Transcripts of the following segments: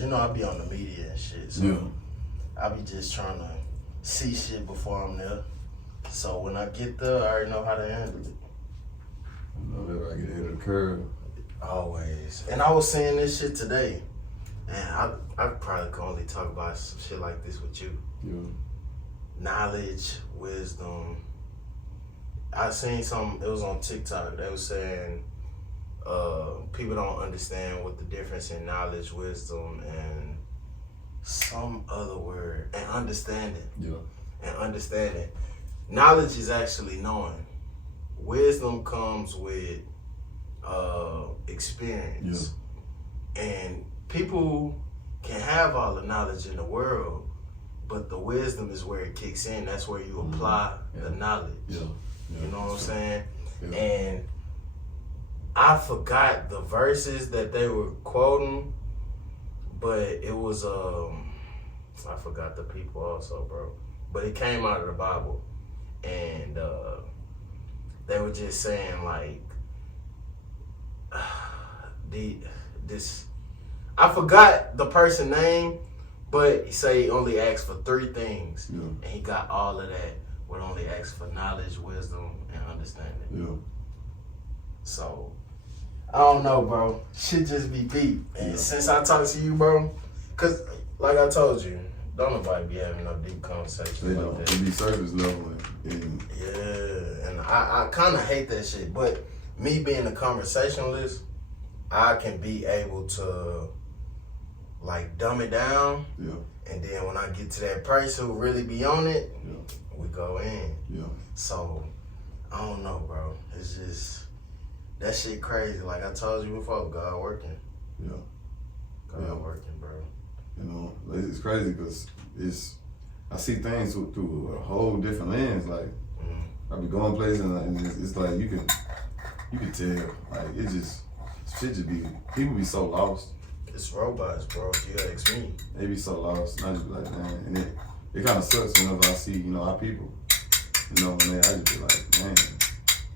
Cause you know I be on the media and shit, so I be just trying to see shit before I'm there. So when I get there, I already know how to handle it. You know, that I get ahead of the curve. Always. And I was saying this shit today, and I probably can only talk about some shit like this with you. Yeah. Knowledge, wisdom. I seen something, it was on TikTok, they was saying people don't understand what the difference in knowledge, wisdom, and some other word, and understanding. Yeah. And understanding. Knowledge is actually knowing. Wisdom comes with experience. Yeah. And people can have all the knowledge in the world, but the wisdom is where it kicks in. That's where you apply the knowledge. Yeah. You know what I'm saying? Yeah. And I forgot the verses that they were quoting, but it was I forgot the people also, bro. But it came out of the Bible, and they were just saying like this. I forgot the person's name, but he said he only asked for 3 things, and he got all of that. Would only ask for knowledge, wisdom, and understanding. Yeah. So, I don't know, bro. Shit just be deep. And since I talked to you, bro, because, like I told you, don't nobody be having no deep conversations They like don't. that. It be surface level. And Yeah, and I kind of hate that shit. But me being a conversationalist, I can be able to, like, dumb it down. Yeah. And then when I get to that person who really be on it, we go in. Yeah. So, I don't know, bro. It's just, that shit crazy. Like I told you before, God working. Yeah. God working, bro. You know, it's crazy because I see things through a whole different lens. Like, I be going places and it's like you can tell. Like, it just, shit just be, people be so lost. It's robots, bro. If you ask me. They be so lost. And I just be like, man. And it kind of sucks whenever I see, our people. You know, man, I just be like, man.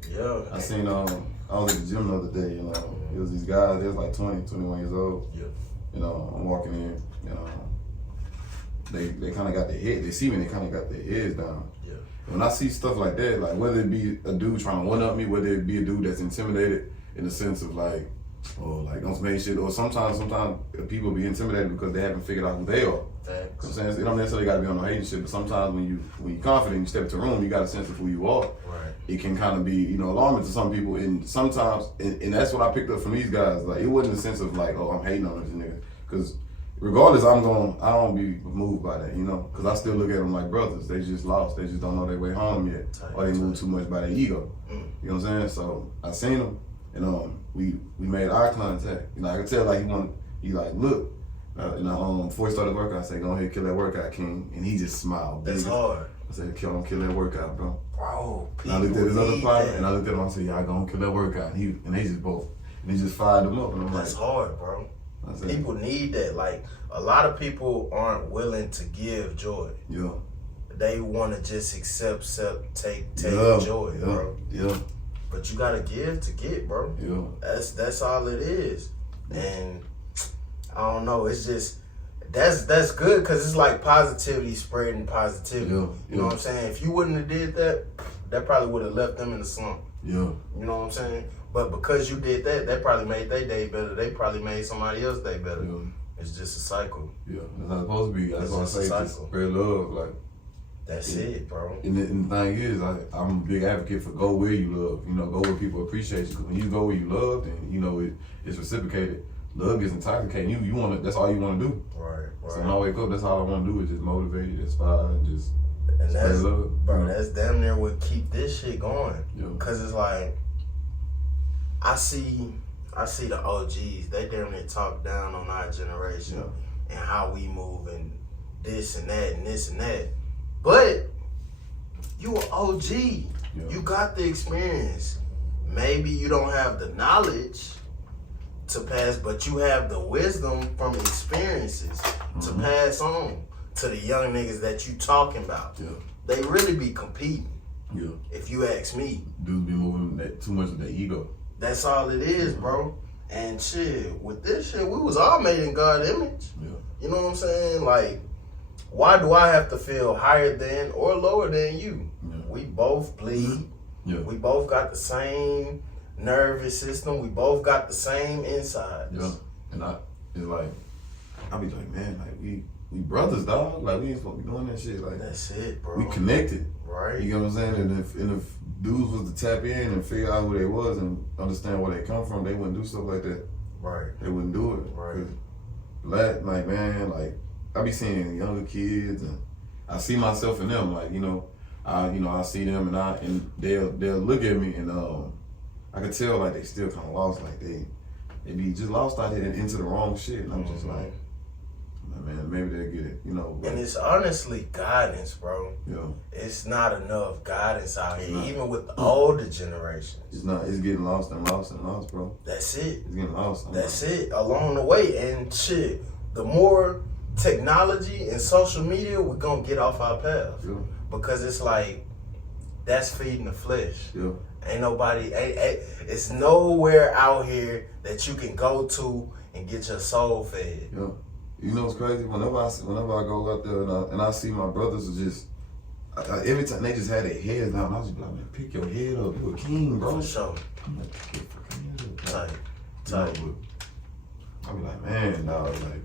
Yeah. I seen, I was at the gym the other day, it was these guys, they was like 20, 21 years old. Yeah. I'm walking in, they kind of got their head, they see me, they kind of got their heads down. Yeah. When I see stuff like that, like whether it be a dude trying to one-up me, whether it be a dude that's intimidated in the sense of like, or like don't make shit, or sometimes people be intimidated because they haven't figured out who they are. Thanks. I'm saying it don't necessarily got to be on the hating shit, but sometimes when you're confident, you step into a room, you got a sense of who you are. Right. It can kind of be, alarming to some people, and sometimes, and that's what I picked up from these guys. Like, it wasn't a sense of like, oh, I'm hating on this nigga, because regardless, I don't be moved by that, because I still look at them like brothers. They just lost, they just don't know their way home yet, or they move too much by their ego. You know what I'm saying? So I seen him, and we made eye contact. I could tell like he like look. Before he started working, I said, go ahead, kill that workout, King. And he just smiled. That's hard. I said, kill that workout, bro. Bro, And I looked at his other partner, and I looked at him, I said, y'all gonna kill that workout. And they just both, and he just fired them up. And I'm That's like, hard, bro. I said, People need that. Like, a lot of people aren't willing to give joy. Yeah. They want to just take joy, bro. Yeah. But you gotta give to get, bro. Yeah. That's all it is. And I don't know. It's just that's good because it's like positivity spreading positivity. Yeah. You know what I'm saying? If you wouldn't have did that, that probably would have left them in the slump. Yeah. You know what I'm saying? But because you did that, that probably made their day better. They probably made somebody else's day better. Yeah. It's just a cycle. Yeah. That's how it's supposed to be. That's why I say just spread love. Like, that's it, bro. And the thing is, I'm a big advocate for go where you love. Go where people appreciate you. Because when you go where you love, then it's reciprocated. Love gets intoxicating. You want to. That's all you want to do. Right. So when I wake up, that's all I want to do is just motivate, inspire, and just that's love. Bro. That's damn near what keep this shit going. Yeah. Cause it's like I see the OGs. They damn near talk down on our generation and how we move and this and that and this and that. But you an OG. Yeah. You got the experience. Maybe you don't have the knowledge to pass, but you have the wisdom from experiences to pass on to the young niggas that you talking about. Yeah. They really be competing. Yeah. If you ask me. Dudes be moving too much of their ego. That's all it is, bro. And shit, with this shit, we was all made in God's image. Yeah. You know what I'm saying? Like, why do I have to feel higher than or lower than you? Yeah. We both bleed. Yeah. We both got the same nervous system. We both got the same insides. Yeah. And it's like, I be like, man, like we brothers, dog. Like we ain't supposed to be doing that shit. Like That's it, bro. we connected. Right. You know what I'm saying? And if dudes was to tap in and figure out who they was and understand where they come from, they wouldn't do stuff like that. Right. They wouldn't do it. Right. Like man, like I be seeing younger kids and I see myself in them. Like I see them and they'll look at me and I can tell like they still kind of lost. Like they be just lost out here and into the wrong shit. And I'm just like, man, maybe they'll get it. You know. But, And it's honestly guidance, bro. Yeah. It's not enough guidance out here, even with the older generations. It's not. It's getting lost and lost and lost, bro. That's it. It's getting lost. That's it. Along the way, and shit, the more technology and social media, we're gonna get off our path. Yeah. Because it's like that's feeding the flesh. Yeah. Ain't nobody. It's nowhere out here that you can go to and get your soul fed. Yeah. You know what's crazy? Whenever I go out there and I see my brothers are just every time they just had their heads down, I was just like, man, pick your head up. You a king, bro. For sure. I'm like, pick your fucking head up. Tight. You know, but I be like, man, dog, like,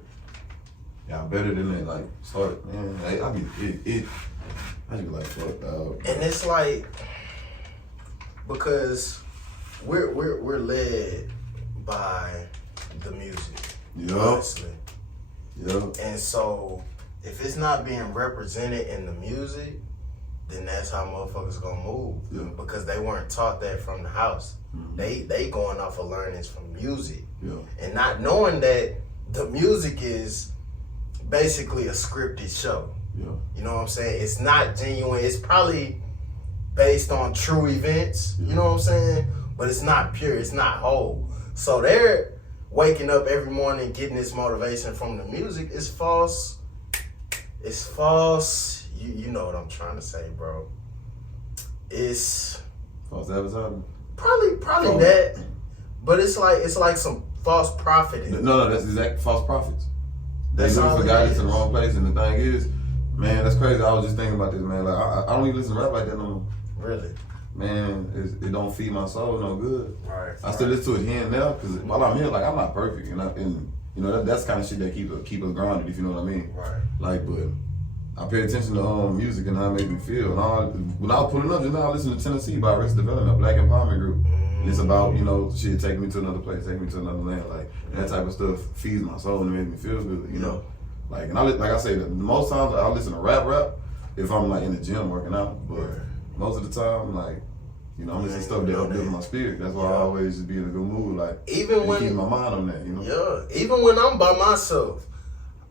y'all better than that. Like, start, man. I just be like, fuck, dog. And it's like because we're led by the music. Yeah. Honestly. Yeah. And so, if it's not being represented in the music, then that's how motherfuckers gonna move. Yeah. Because they weren't taught that from the house. Mm-hmm. They going off of learnings from music. Yeah. And not knowing that the music is basically a scripted show. Yeah. You know what I'm saying? It's not genuine. It's probably based on true events. Yeah. You know what I'm saying? But it's not pure. It's not whole. So they're waking up every morning getting this motivation from the music. It's false. It's false. You know what I'm trying to say, bro. It's False advertising? probably False. that. But it's like some false profiting. No, that's exact false prophets. They That's looking all for it guidance is. in the wrong place, and the thing is, man, that's crazy. I was just thinking about this, man. Like, I don't even listen to rap like that no more. Really? Man, it don't feed my soul no good. Right. I still listen to it here and there, because while I'm here, like, I'm not perfect, and you know, that's kind of shit that keep us grounded, if you know what I mean. Right. Like, but I pay attention to music and how it makes me feel. And when I was pulling up, just now I listened to Tennessee by Arrested Development, a Black Empowerment group. And it's about, you know, shit, take me to another place, take me to another land. Like, that type of stuff feeds my soul and makes me feel good, you know. Like, and like I say, the most times I listen to rap if I'm, like, in the gym working out. But most of the time, like, you know, I'm listening to stuff that uplifts my spirit. That's why I always just be in a good mood. Like, even when keep my mind on that, you know. Yeah, even when I'm by myself,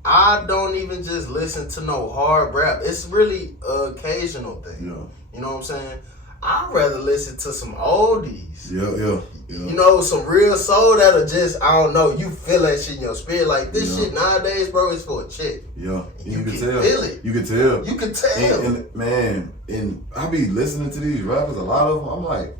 I don't even just listen to no hard rap. It's really an occasional thing. Yeah. You know what I'm saying? I'd rather listen to some oldies. Yeah. You know, some real soul that'll just, I don't know, you feel that shit in your spirit. Like, this shit nowadays, bro, is for a chick. Yeah. You can tell. feel it. You can tell. You can tell. And man, and I be listening to these rappers, a lot of them, I'm like,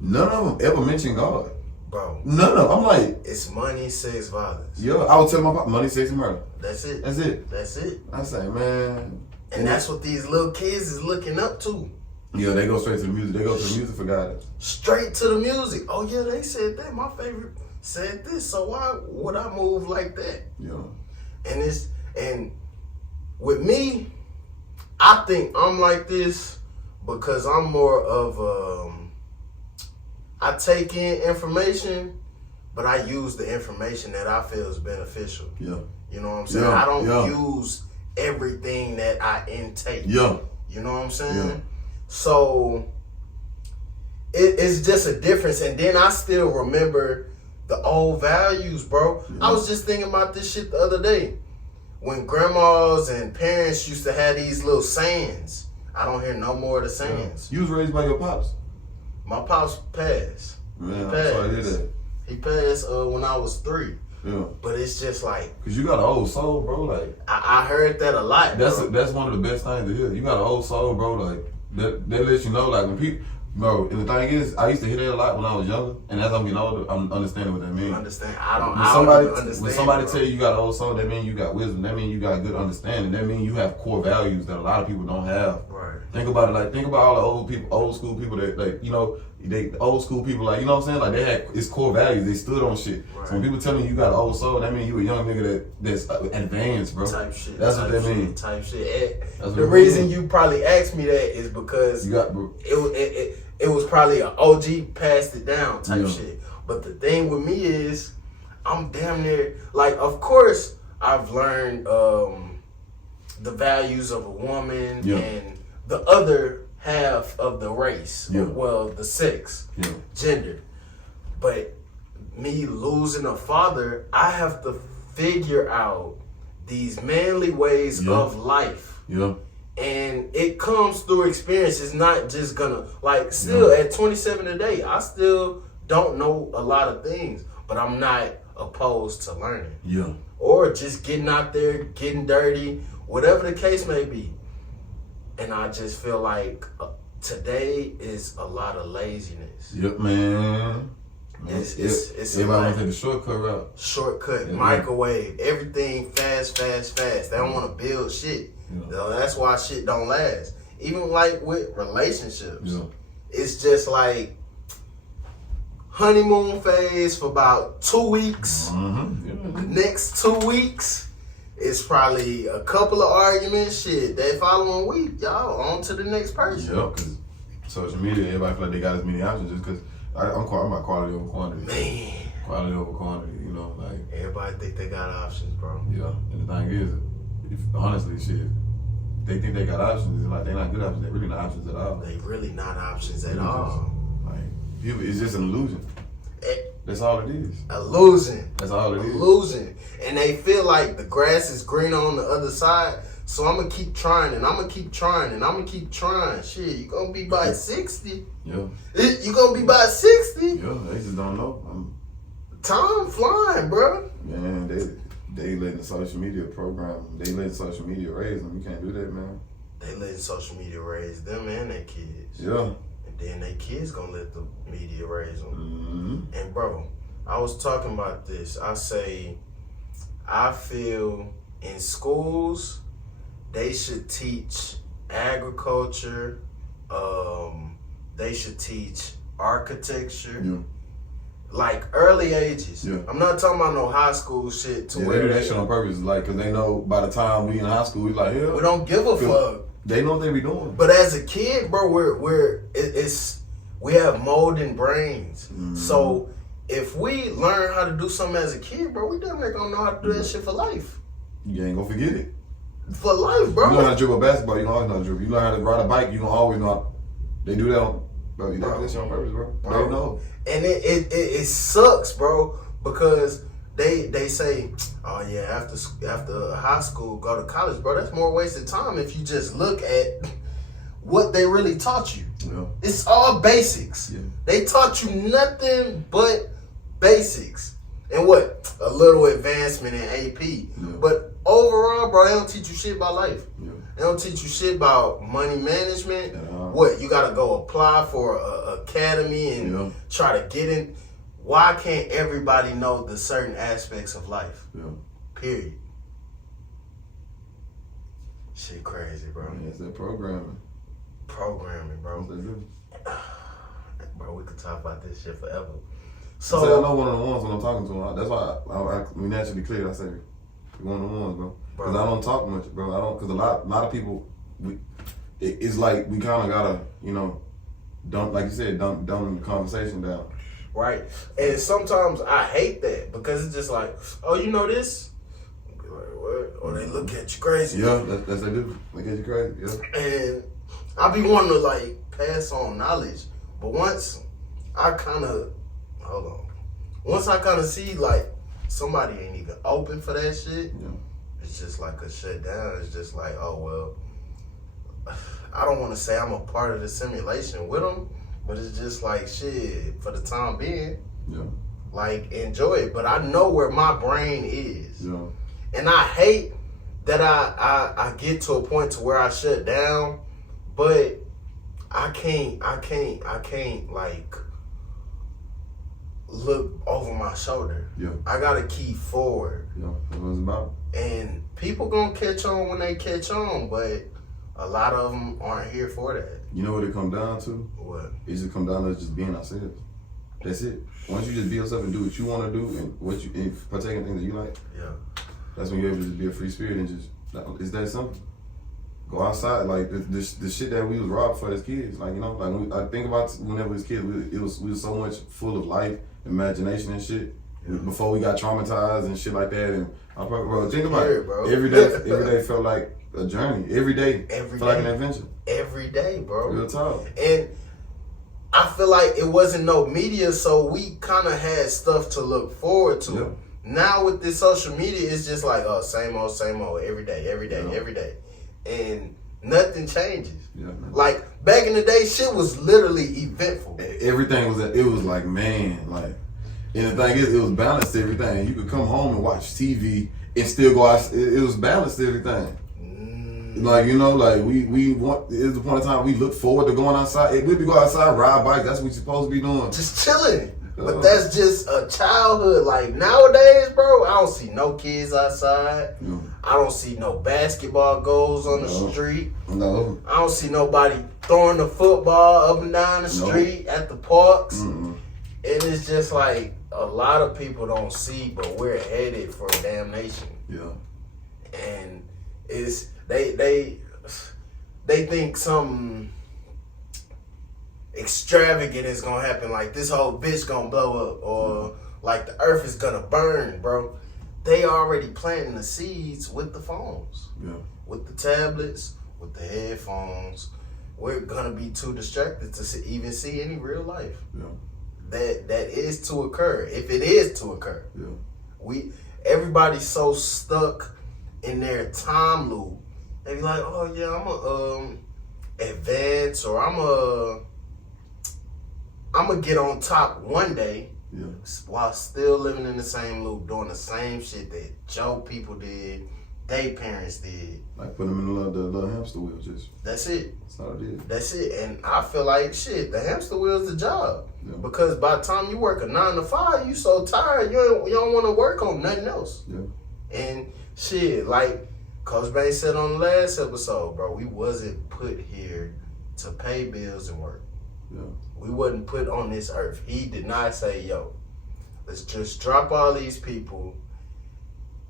none of them ever mention God. Bro. None of them. I'm like, it's money, sex, violence. yeah, I would tell my pop, money, sex, and murder. That's it. That's it. That's it. I say, man. And that's what these little kids is looking up to. Yeah, they go straight to the music. They go to the music for guidance. Straight to the music. Oh yeah, they said that. My favorite said this. So why would I move like that? Yeah. And with me, I think I'm like this because I'm more of I take in information, but I use the information that I feel is beneficial. Yeah. You know what I'm saying? Yeah. I don't use everything that I intake. Yeah. You know what I'm saying? Yeah. So it's just a difference. And then I still remember the old values, bro. Yeah. I was just thinking about this shit the other day. When grandmas and parents used to have these little sayings. I don't hear no more of the sayings. You was raised by your pops. My pops passed. Man, I'm sorry to hear that. He passed when I was 3. Yeah. But it's just like, Cause you got an old soul, bro. Like I heard that a lot. that's bro. that's one of the best things to hear. You got an old soul, bro. Like that lets you know, like when people, Bro, and the thing is, I used to hear that a lot when I was younger, and as I'm getting older, I'm understanding what that means. You understand? I don't understand. When somebody tell you got an old soul, that means you got wisdom. That means you got good understanding. That means you have core values that a lot of people don't have. Right. Think about it. Like, think about all the old school people that, like, you know, they old school people, like, you know what I'm saying? Like, they had it's core values. They stood on shit. Right. So when people tell me you got an old soul, that means you a young nigga that's advanced, bro. Type shit. That's what that means. Type shit. That's the reason you probably asked me that is because you got it was probably an OG passed it down type shit. But the thing with me is, I'm damn near, like, of course, I've learned the values of a woman and the other half of the race. Well, the sex, gender. But me losing a father, I have to figure out these manly ways of life. Yeah. And it comes through experience. It's not just gonna, like, still at 27 today, I still don't know a lot of things, but I'm not opposed to learning. Yeah. Or just getting out there, getting dirty, whatever the case may be. And I just feel like today is a lot of laziness. Yep, man. It's everybody want to take the shortcut route. Shortcut, microwave, everything fast. They don't want to build shit. That's why shit don't last. Even like with relationships, it's just like honeymoon phase for about 2 weeks. The next 2 weeks, it's probably a couple of arguments. Shit, that following week, y'all on to the next person. Yeah, because social media, everybody feel like they got as many options just because I'm about quality over quantity. Man. Quality over quantity, you know, like. Everybody think they got options, bro. Yeah, and the thing is, honestly, shit, they think they got options. It's like they're not good options. They're really not options at all. They really not options at all. Like, it's just an illusion. That's all it is. Illusion. That's all it is. Illusion. And they feel like the grass is greener on the other side. So I'm going to keep trying and I'm going to keep trying and I'm going to keep trying. Shit, you going to be by 60. Yeah. You going to be by 60. Yeah, they just don't know. Time flying, bro. Man, they letting the social media program, they letting social media raise them. You can't do that, man. They letting social media raise them and their kids. Yeah. And then their kids going to let the media raise them. And bro, I was talking about this. I feel in schools, they should teach agriculture. They should teach architecture. Yeah. Like early ages. Yeah. I'm not talking about no high school shit. They do that shit on purpose, like, cause they know by the time we in high school, we like, yeah. We don't give a fuck. They know what they be doing. But as a kid, bro, we have molding brains. So if we learn how to do something as a kid, bro, we definitely gonna know how to do that shit for life. You ain't gonna forget it. For life, bro. You know how to dribble a basketball, you gonna always know how to dribble. You know how to ride a bike, you gonna always know how. They do that on, bro. You know that shit on purpose, bro. They know. And it sucks, bro, because they say, oh yeah, after high school, go to college, bro. That's more wasted time if you just look at what they really taught you. Yeah. It's all basics. Yeah. They taught you nothing but basics. And what? A little advancement in AP. Yeah. But overall, bro, they don't teach you shit about life. Yeah. They don't teach you shit about money management. What? You got to go apply for an academy and try to get in. Why can't everybody know the certain aspects of life? Yeah. Period. Shit crazy, bro. Yeah, it's that programming. Programming, bro. Bro, we could talk about this shit forever. So I know one of the ones when I'm talking to them. That's why we naturally clear. I say one of the ones, bro. Because I don't talk much, bro. I don't. Because a lot of people, it's like we kind of gotta, you know, dump, like you said, dump the conversation down. Right. And sometimes I hate that because it's just like, oh, you know this? What? Or they look at you crazy. Yeah, that's they do. Look at you crazy. Yeah. And I be wanting to like pass on knowledge, but once I kind of see like somebody ain't even open for that shit, it's just like a shutdown. It's just like, oh well, I don't want to say I'm a part of the simulation with them, but it's just like shit for the time being. Yeah. Like enjoy it, but I know where my brain is. Yeah. And I hate that I get to a point to where I shut down, but I can't like look over my shoulder. Yeah. I gotta keep forward. Yeah, that's what it's about. And people gonna catch on when they catch on, but a lot of them aren't here for that. You know what it comes down to? What? It just comes down to just being ourselves. That's it. Once you just be yourself and do what you want to do and partake in things that you like, Yeah. that's when you're able to just be a free spirit and just, it's that simple. Go outside, like the shit that we was robbed for as kids. Like, you know, like I think about whenever we was kids, we was so much full of life, imagination and shit. Yeah. Before we got traumatized and shit like that. And bro, think about Scared, it. bro. Every day felt like a journey. Every day felt like an adventure. Every day, bro. Real talk. And I feel like it wasn't no media, so we kind of had stuff to look forward to. Yeah. Now with this social media, it's just like, oh, same old, every day, Yeah. every day. And nothing changes. Yeah, man. Like, back in the day, shit was literally eventful. Everything was like, man, like, and the thing is, it was balanced to everything. You could come home and watch TV and still go out. It was balanced to everything. Like, you know, like we want, there's a point in time we look forward to going outside. We'd be go outside, ride bikes. That's what we supposed to be doing. Just chilling. But that's just a childhood. Like, nowadays, bro, I don't see no kids outside. Yeah. I don't see no basketball goals on the street. No. I don't see nobody throwing the football up and down the street at the parks. Mm-mm. And it's just like a lot of people don't see, but we're headed for damnation. Yeah. And it's they think something extravagant is gonna happen, like this whole bitch gonna blow up, or like the earth is gonna burn, bro. They already planting the seeds with the phones, Yeah. with the tablets, with the headphones. We're gonna be too distracted to even see any real life. Yeah. That is to occur, if it is to occur. Yeah. Everybody's so stuck in their time loop. They be like, oh yeah, I'm a advance, or I'm a get on top one day, Yeah. while still living in the same loop, doing the same shit that Joe people did, they parents did. Like put them in the little hamster wheel. Just That's it. that's all it is. That's it. And I feel like shit, the hamster wheel's the job. Yeah. Because by the time you work a 9 to 5, you so tired, you don't want to work on nothing else. Yeah. And shit, like Coach Bay said on the last episode, bro, we wasn't put here to pay bills and work. Yeah. We wasn't put on this earth. He did not say, yo, let's just drop all these people,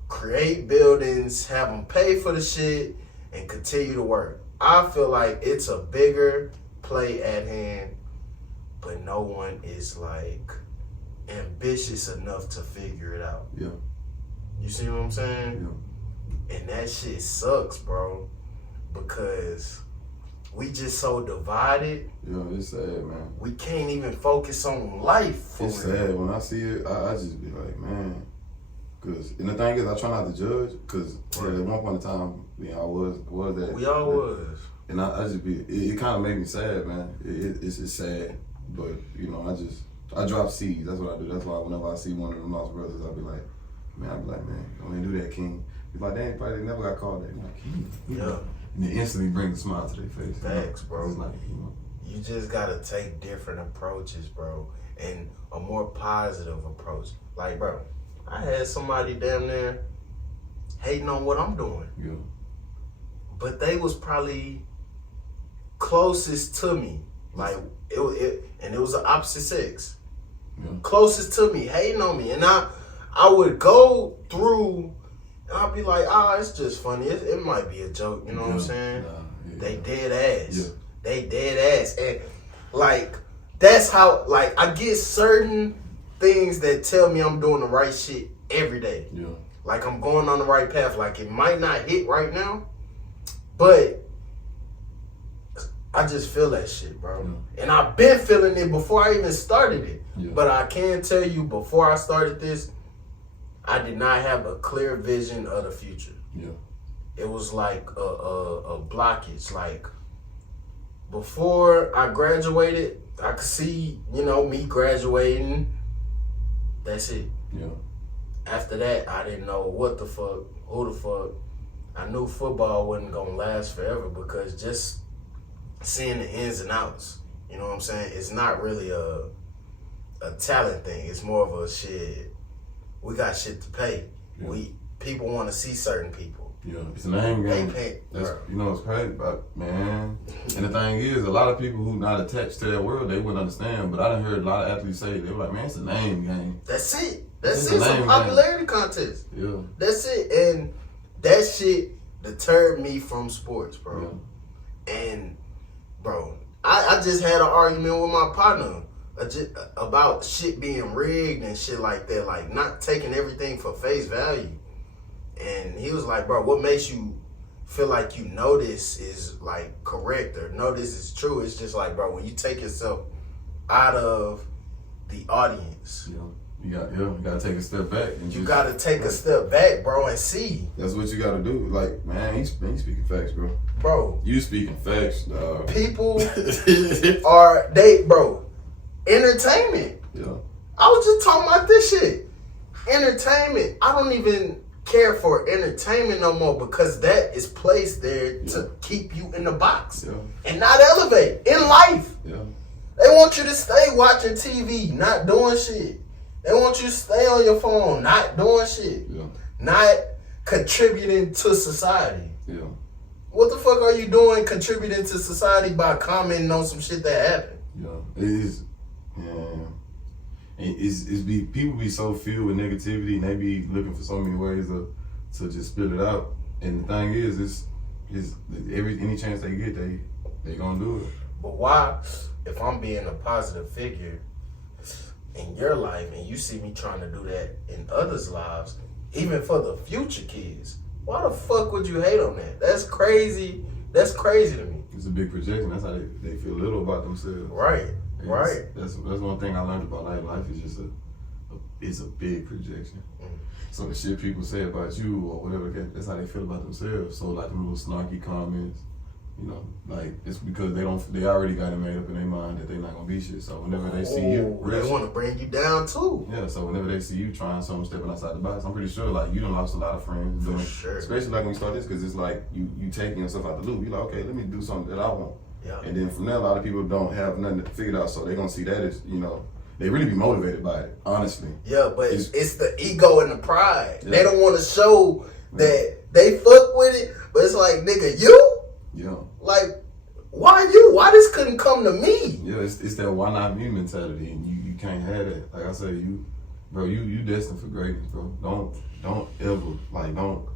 create buildings, have them pay for the shit, and continue to work. I feel like it's a bigger play at hand, but no one is like ambitious enough to figure it out. Yeah. You see what I'm saying? Yeah. And that shit sucks, bro, because we just so divided. Yeah, it's sad, man. We can't even focus on life for It's real. sad. When I see it, I just be like, man. And the thing is, I try not to judge, because at one point in time, I was that. We all was. And I just be, it kind of made me sad, man. It's sad. But, you know, I drop seeds. That's what I do. That's why whenever I see one of them lost brothers, I'll be like, man, don't even do that, King. Be like, they never got called that. I'm like, King. Yeah. And it instantly brings a smile to their face. Facts, bro. It's like, you know. You just gotta take different approaches, bro, and a more positive approach. Like, bro, I had somebody damn near hating on what I'm doing, Yeah. but they was probably closest to me. Like, it was the opposite sex. Yeah. Closest to me, hating on me. And I would go through and I'd be like, it's just funny. It might be a joke, you know what I'm saying? Yeah. They dead ass. Yeah. They dead ass. And like, that's how, like, I get certain things that tell me I'm doing the right shit every day. Yeah. Like, I'm going on the right path. Like, it might not hit right now, but I just feel that shit, bro. Yeah. And I've been feeling it before I even started it. Yeah. But I can tell you, before I started this, I did not have a clear vision of the future. Yeah. It was like a blockage. Like, before I graduated, I could see, me graduating. That's it. Yeah. After that, I didn't know what the fuck, who the fuck. I knew football wasn't gonna last forever, because just seeing the ins and outs. You know what I'm saying? It's not really a talent thing. It's more of a shit. We got shit to pay. Yeah. People want to see certain people. Yeah, it's a name game. That's, you know what's crazy about, man. And the thing is, a lot of people who not attached to that world, they wouldn't understand. But I done heard a lot of athletes say, they were like, man, it's a name game. That's it. That's it. It's a popularity contest. Yeah. That's it. And that shit deterred me from sports, bro. Yeah. And, bro, I just had an argument with my partner about shit being rigged and shit like that. Like, not taking everything for face value. And he was like, bro, what makes you feel like you know this is like correct or know this is true? It's just like, bro, when you take yourself out of the audience. You gotta take a step back. And you gotta take a step back, bro, and see. That's what you gotta do. Like, man, he's speaking facts, bro. Bro. You speaking facts, dog. People bro, entertainment. Yeah. I was just talking about this shit. Entertainment. I don't even care for entertainment no more because that is placed there to keep you in the box and not elevate in life. Yeah. They want you to stay watching TV, not doing shit. They want you to stay on your phone, not doing shit. Yeah. Not contributing to society. Yeah. What the fuck are you doing contributing to society by commenting on some shit that happened? Yeah. It is. Yeah. People be so filled with negativity and they be looking for so many ways to just spill it out. And the thing is any chance they get, they gonna do it. But why, if I'm being a positive figure in your life and you see me trying to do that in others' lives, even for the future kids, why the fuck would you hate on that? That's crazy. That's crazy to me. It's a big projection. That's how they feel little about themselves. Right. Right. That's one thing I learned about life. Life is just it's a big projection. So the shit people say about you or whatever, that's how they feel about themselves. So like them little snarky comments, you know, like it's because they already got it made up in their mind that they're not gonna be shit. So whenever they see you, they want to bring you down too. Yeah. So whenever they see you trying something, stepping outside the box, I'm pretty sure like you done lost a lot of friends. For sure. Especially like when you start this, because it's like you taking yourself out the loop. You're like, okay, let me do something that I want. Yeah. And then from there, a lot of people don't have nothing figured out, so they're gonna see that as, you know, they really be motivated by it, honestly. Yeah, but it's the ego and the pride. Yeah. They don't want to show that they fuck with it, but it's like, nigga, you? Yeah. Like, why you? Why this couldn't come to me? Yeah, it's that why not me mentality, and you can't have that. Like I say, you destined for greatness, bro. Don't ever,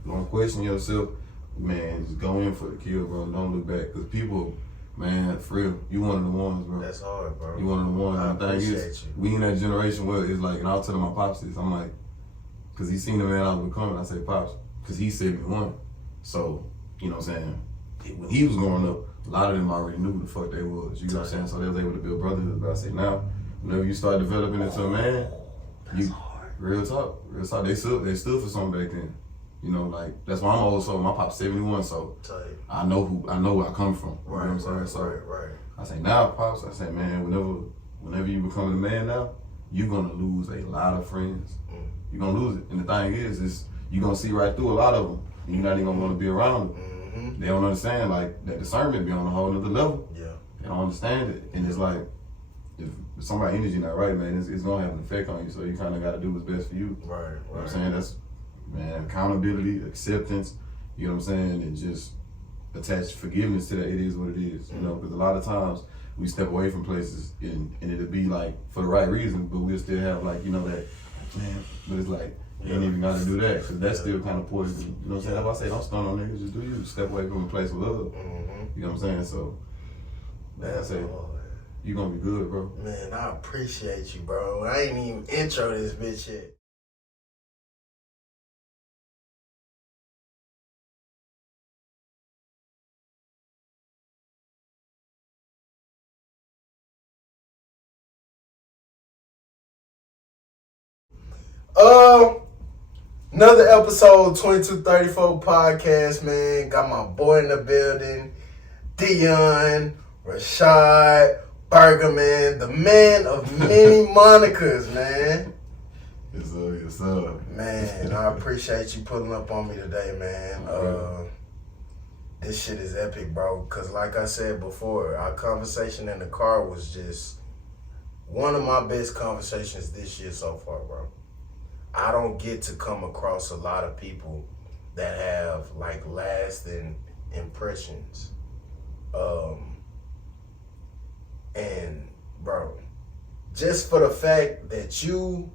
don't question yourself, man. Just go in for the kill, bro. Don't look back, because people. Man, for real, you one of the ones, bro. That's hard, bro. You one of the ones. I and the thing is, we in that generation where it's like, and I'll tell my pops this, I'm like, because he seen the man I was becoming, I say, pops, because he's 71. So, you know what I'm saying? When he was growing up, a lot of them already knew who the fuck they was. You know what I'm saying? So they was able to build brotherhood. But I say now, whenever you start developing into a man, that's hard. Real talk. They stood for something back then. You know, like, that's why I'm old. So my pop's 71, so I know where I come from. Right, you know what I'm saying? Right. I say, now, pops, I say, man, whenever you become a man now, you're gonna lose a lot of friends. You're gonna lose it. And the thing is you're gonna see right through a lot of them. And you're not even gonna wanna be around them. Mm-hmm. They don't understand, like, that discernment be on a whole nother level. Yeah. They don't understand it. And it's like, if somebody's energy not right, man, it's gonna have an effect on you. So you kind of gotta do what's best for you. Right. You know what I'm saying? That's, man, accountability, acceptance, you know what I'm saying? And just attach forgiveness to that. It is what it is, you know, because a lot of times we step away from places and it'll be like for the right reason, but we'll still have like, you know, that, man, but it's like, you ain't even gotta do that, because that's still kind of poison. You know what I'm saying? That's why I say don't stun on niggas, just do you. Step away from a place with love. You know what I'm saying? So, like I say, you gonna be good, bro. Man, I appreciate you, bro. I ain't even intro this bitch yet. Another episode, 2234 podcast, man. Got my boy in the building, ImReshaud, Burgerman, the man of many monikers, man. Yes, sir. Man, I appreciate you pulling up on me today, man. This shit is epic, bro. Cause like I said before, our conversation in the car was just one of my best conversations this year so far, bro. I don't get to come across a lot of people that have like lasting impressions. And bro, just for the fact that you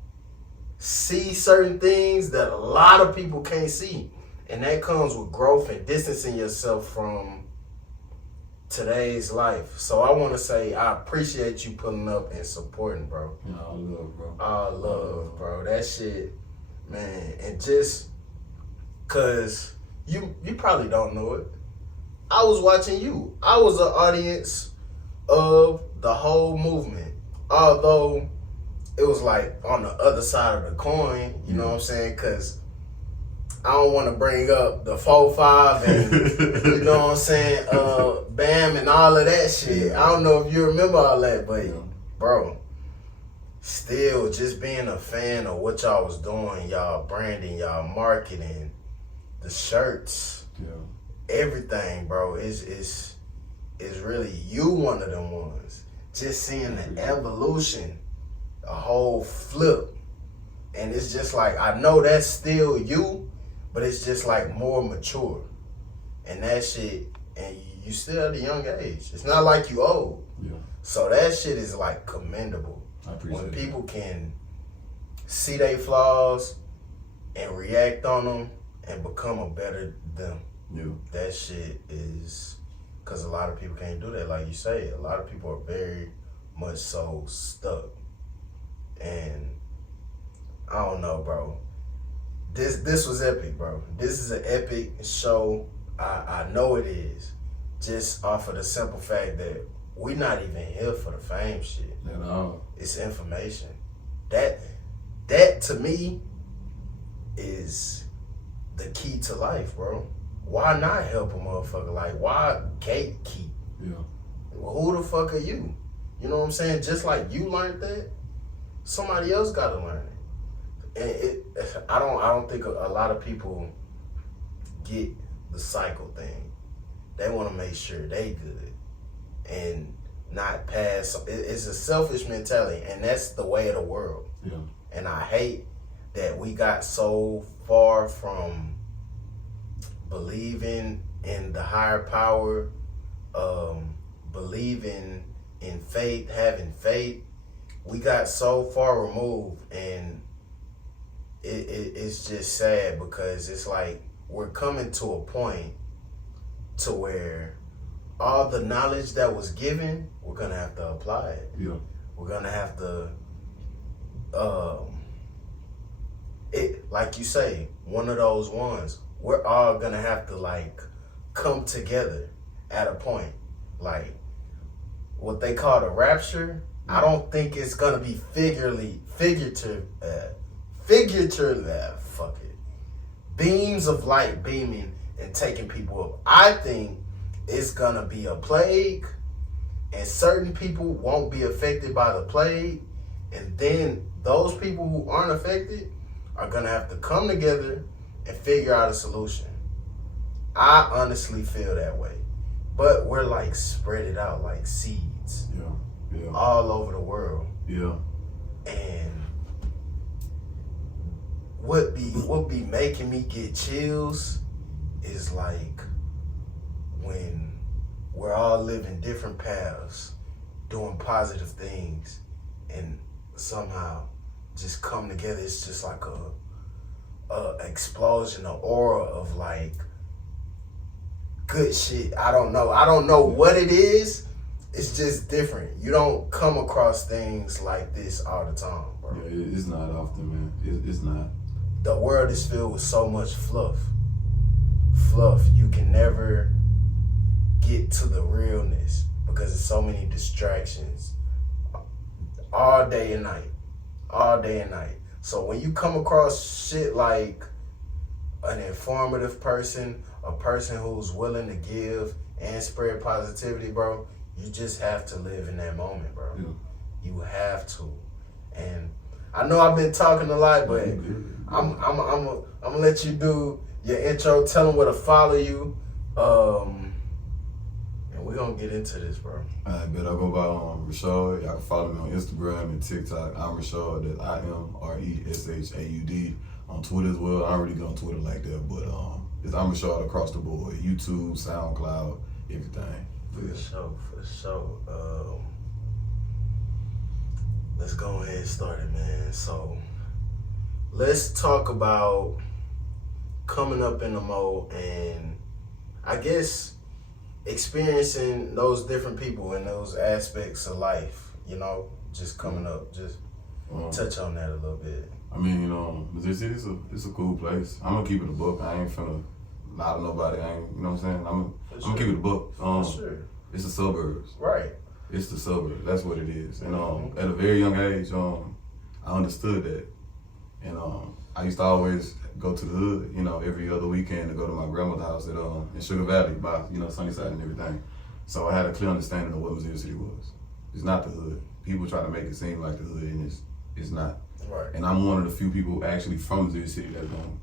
see certain things that a lot of people can't see. And that comes with growth and distancing yourself from today's life. So I want to say I appreciate you pulling up and supporting, bro. All love, bro. All love, bro. That shit, man. And just because you probably don't know it. I was watching you. I was an audience of the whole movement. Although it was like on the other side of the coin, you know what I'm saying? Because I don't want to bring up the 4-5 and, you know what I'm saying, BAM and all of that shit. I don't know if you remember all that, but, bro, still just being a fan of what y'all was doing, y'all branding, y'all marketing, the shirts, everything, bro, is really you one of them ones. Just seeing the evolution, a whole flip. And it's just like, I know that's still you, but it's just like more mature. And that shit, and you still at a young age. It's not like you old. Yeah. So that shit is like commendable. I appreciate when it. People can see their flaws and react on them and become a better them. Yeah. That shit is, because a lot of people can't do that. Like you say, a lot of people are very much so stuck. And I don't know, bro. This was epic, bro. This is an epic show. I know it is. Just off of the simple fact that we're not even here for the fame shit. At all. It's information. That to me is the key to life, bro. Why not help a motherfucker? Like, why gatekeep? Yeah. Well, who the fuck are you? You know what I'm saying? Just like you learned that, somebody else got to learn it. And I don't think a lot of people get the cycle thing. They want to make sure they good and not pass. It's a selfish mentality, and that's the way of the world. Yeah. And I hate that we got so far from believing in the higher power, believing in faith, having faith. We got so far removed, and it's just sad because it's like we're coming to a point to where all the knowledge that was given, we're gonna have to apply it. Yeah. We're gonna have to, like you say, one of those ones. We're all gonna have to like come together at a point, like what they call the rapture. I don't think it's gonna be figurative. Fuck it. Beams of light beaming and taking people up. I think it's gonna be a plague, and certain people won't be affected by the plague, and then those people who aren't affected are gonna have to come together and figure out a solution. I honestly feel that way, but we're like spread it out like seeds, all over the world. Yeah. And what be making me get chills is like when we're all living different paths, doing positive things, and somehow just come together. It's just like a explosion, an aura of like good shit. I don't know what it is. It's just different. You don't come across things like this all the time, bro. Yeah, it's not often, man. It's not. The world is filled with so much fluff. You can never get to the realness because there's so many distractions all day and night. So when you come across shit like an informative person, a person who's willing to give and spread positivity, bro, you just have to live in that moment, bro. Yeah. You have to. And I know I've been talking a lot, but I'm gonna let you do your intro. Tell them where to follow you, And we're gonna get into this, bro. I bet I'll go by ImReshaud. Y'all can follow me on Instagram and TikTok. ImReshaud. That's ImReshaud. On Twitter as well. I don't really go on Twitter like that, but it's ImReshaud across the board. YouTube, SoundCloud, everything. For sure. Let's go ahead and start it, man. So let's talk about coming up in the mode and I guess experiencing those different people and those aspects of life, you know, just coming up. Just touch on that a little bit. I mean, you know, Missouri City it's a cool place. I'm gonna keep it a book. I ain't finna lie to nobody. I ain't, you know what I'm saying? I'm gonna keep it a book. For sure. It's the suburbs. Right. It's the suburbs. That's what it is. And at a very young age, I understood that. And I used to always go to the hood, you know, every other weekend to go to my grandmother's house at in Sugar Valley by, you know, Sunnyside and everything. So I had a clear understanding of what Missouri City was. It's not the hood. People try to make it seem like the hood, and it's not. Right. And I'm one of the few people actually from Missouri City that's gonna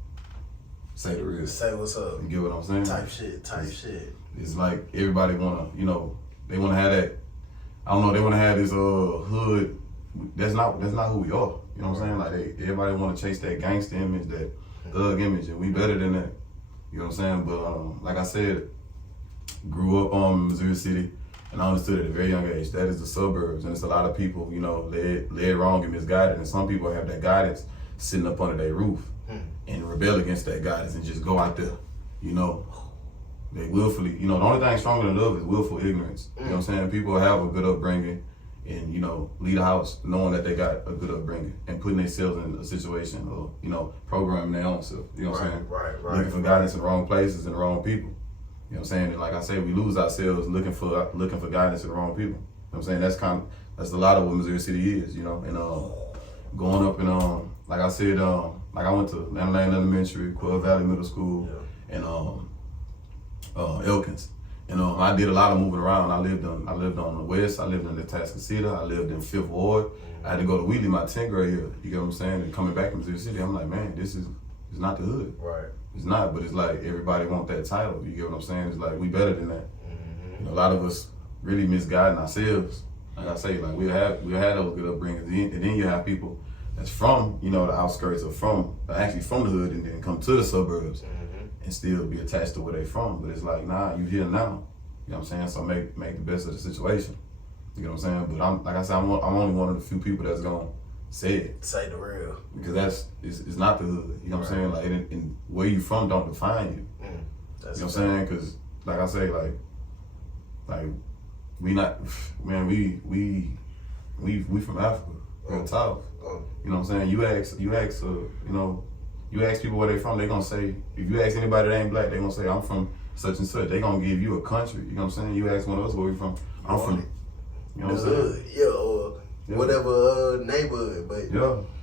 say the real. Say what's up. You get what I'm saying? Type shit. It's like everybody wanna, you know, they wanna have that. I don't know. They wanna have this hood. That's not who we are. You know what I'm saying? Like everybody wanna chase that gangster image, that thug image, and we better than that. You know what I'm saying? But like I said, grew up on Missouri City, and I understood at a very young age that is the suburbs, and it's a lot of people, you know, led wrong and misguided, and some people have that guidance sitting up under their roof and rebel against that guidance and just go out there, you know. They willfully, you know, the only thing stronger than love is willful ignorance. You know what I'm saying? People have a good upbringing and, you know, leave the house knowing that they got a good upbringing and putting themselves in a situation or, you know, programming their own self. You know what I'm saying? Right. Looking for guidance in the wrong places and the wrong people. You know what I'm saying? And like I say, we lose ourselves looking for guidance in the wrong people. You know what I'm saying? That's a lot of what Missouri City is, you know. And growing up in like I said, like I went to Lamb Lane Elementary, Quail Valley Middle School, and Elkins. And I did a lot of moving around. I lived on the west. I lived in the Tascasita. I lived in 5th Ward. I had to go to Wheatley my 10th grade year. You get what I'm saying? And coming back to Missouri City, I'm like, man, it's not the hood. Right. It's not, but it's like everybody want that title. You get what I'm saying? It's like we better than that. You know, a lot of us really misguiding ourselves. Like I say, like we had those good upbringings, and then you have people that's from, you know, the outskirts or actually from the hood, and then come to the suburbs and still be attached to where they from. But it's like, nah, you here now. You know what I'm saying? So make the best of the situation. You know what I'm saying? But I'm only one of the few people that's gonna say it. Say the real. Because it's not the hood. You know what I'm saying? Like, and where you from don't define you. You know what I'm saying? Because like I say, like we not, man, we from Africa, real talk. You know what I'm saying? You ask, you know, you ask people where they from, they gonna say, if you ask anybody that ain't black, they gonna say, I'm from such and such. They gonna give you a country. You know what I'm saying? You ask one of us where we from, I'm from, you know what I'm saying? Yeah, whatever neighborhood, but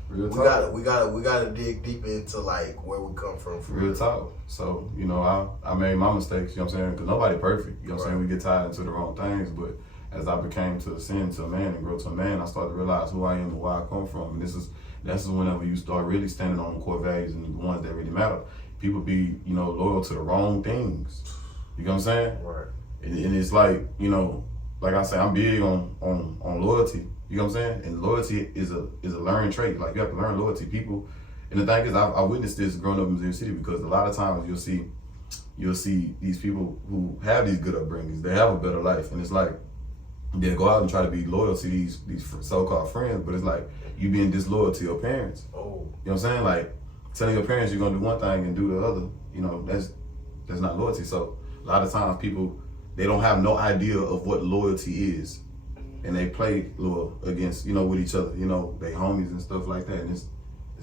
real talk. we gotta dig deep into like where we come from. Real talk. So, you know, I made my mistakes, you know what I'm saying? Because nobody perfect, you know what I'm saying? We get tied into the wrong things, but as I became to ascend to a man and grow to a man, I started to realize who I am and where I come from. And that's whenever you start really standing on the core values and the ones that really matter. People be, you know, loyal to the wrong things. You know what I'm saying? Right. And it's like, you know, like I say, I'm big on loyalty. You know what I'm saying? And loyalty is a learned trait. Like, you have to learn loyalty. People, and the thing is, I witnessed this growing up in Missouri City, because a lot of times you'll see these people who have these good upbringings. They have a better life, and it's like they go out and try to be loyal to these so-called friends, but it's like you being disloyal to your parents. Oh. You know what I'm saying? Like, telling your parents you're gonna do one thing and do the other. You know, that's not loyalty. So a lot of times people, they don't have no idea of what loyalty is. And they play loyal against, you know, with each other, you know, they homies and stuff like that. And it's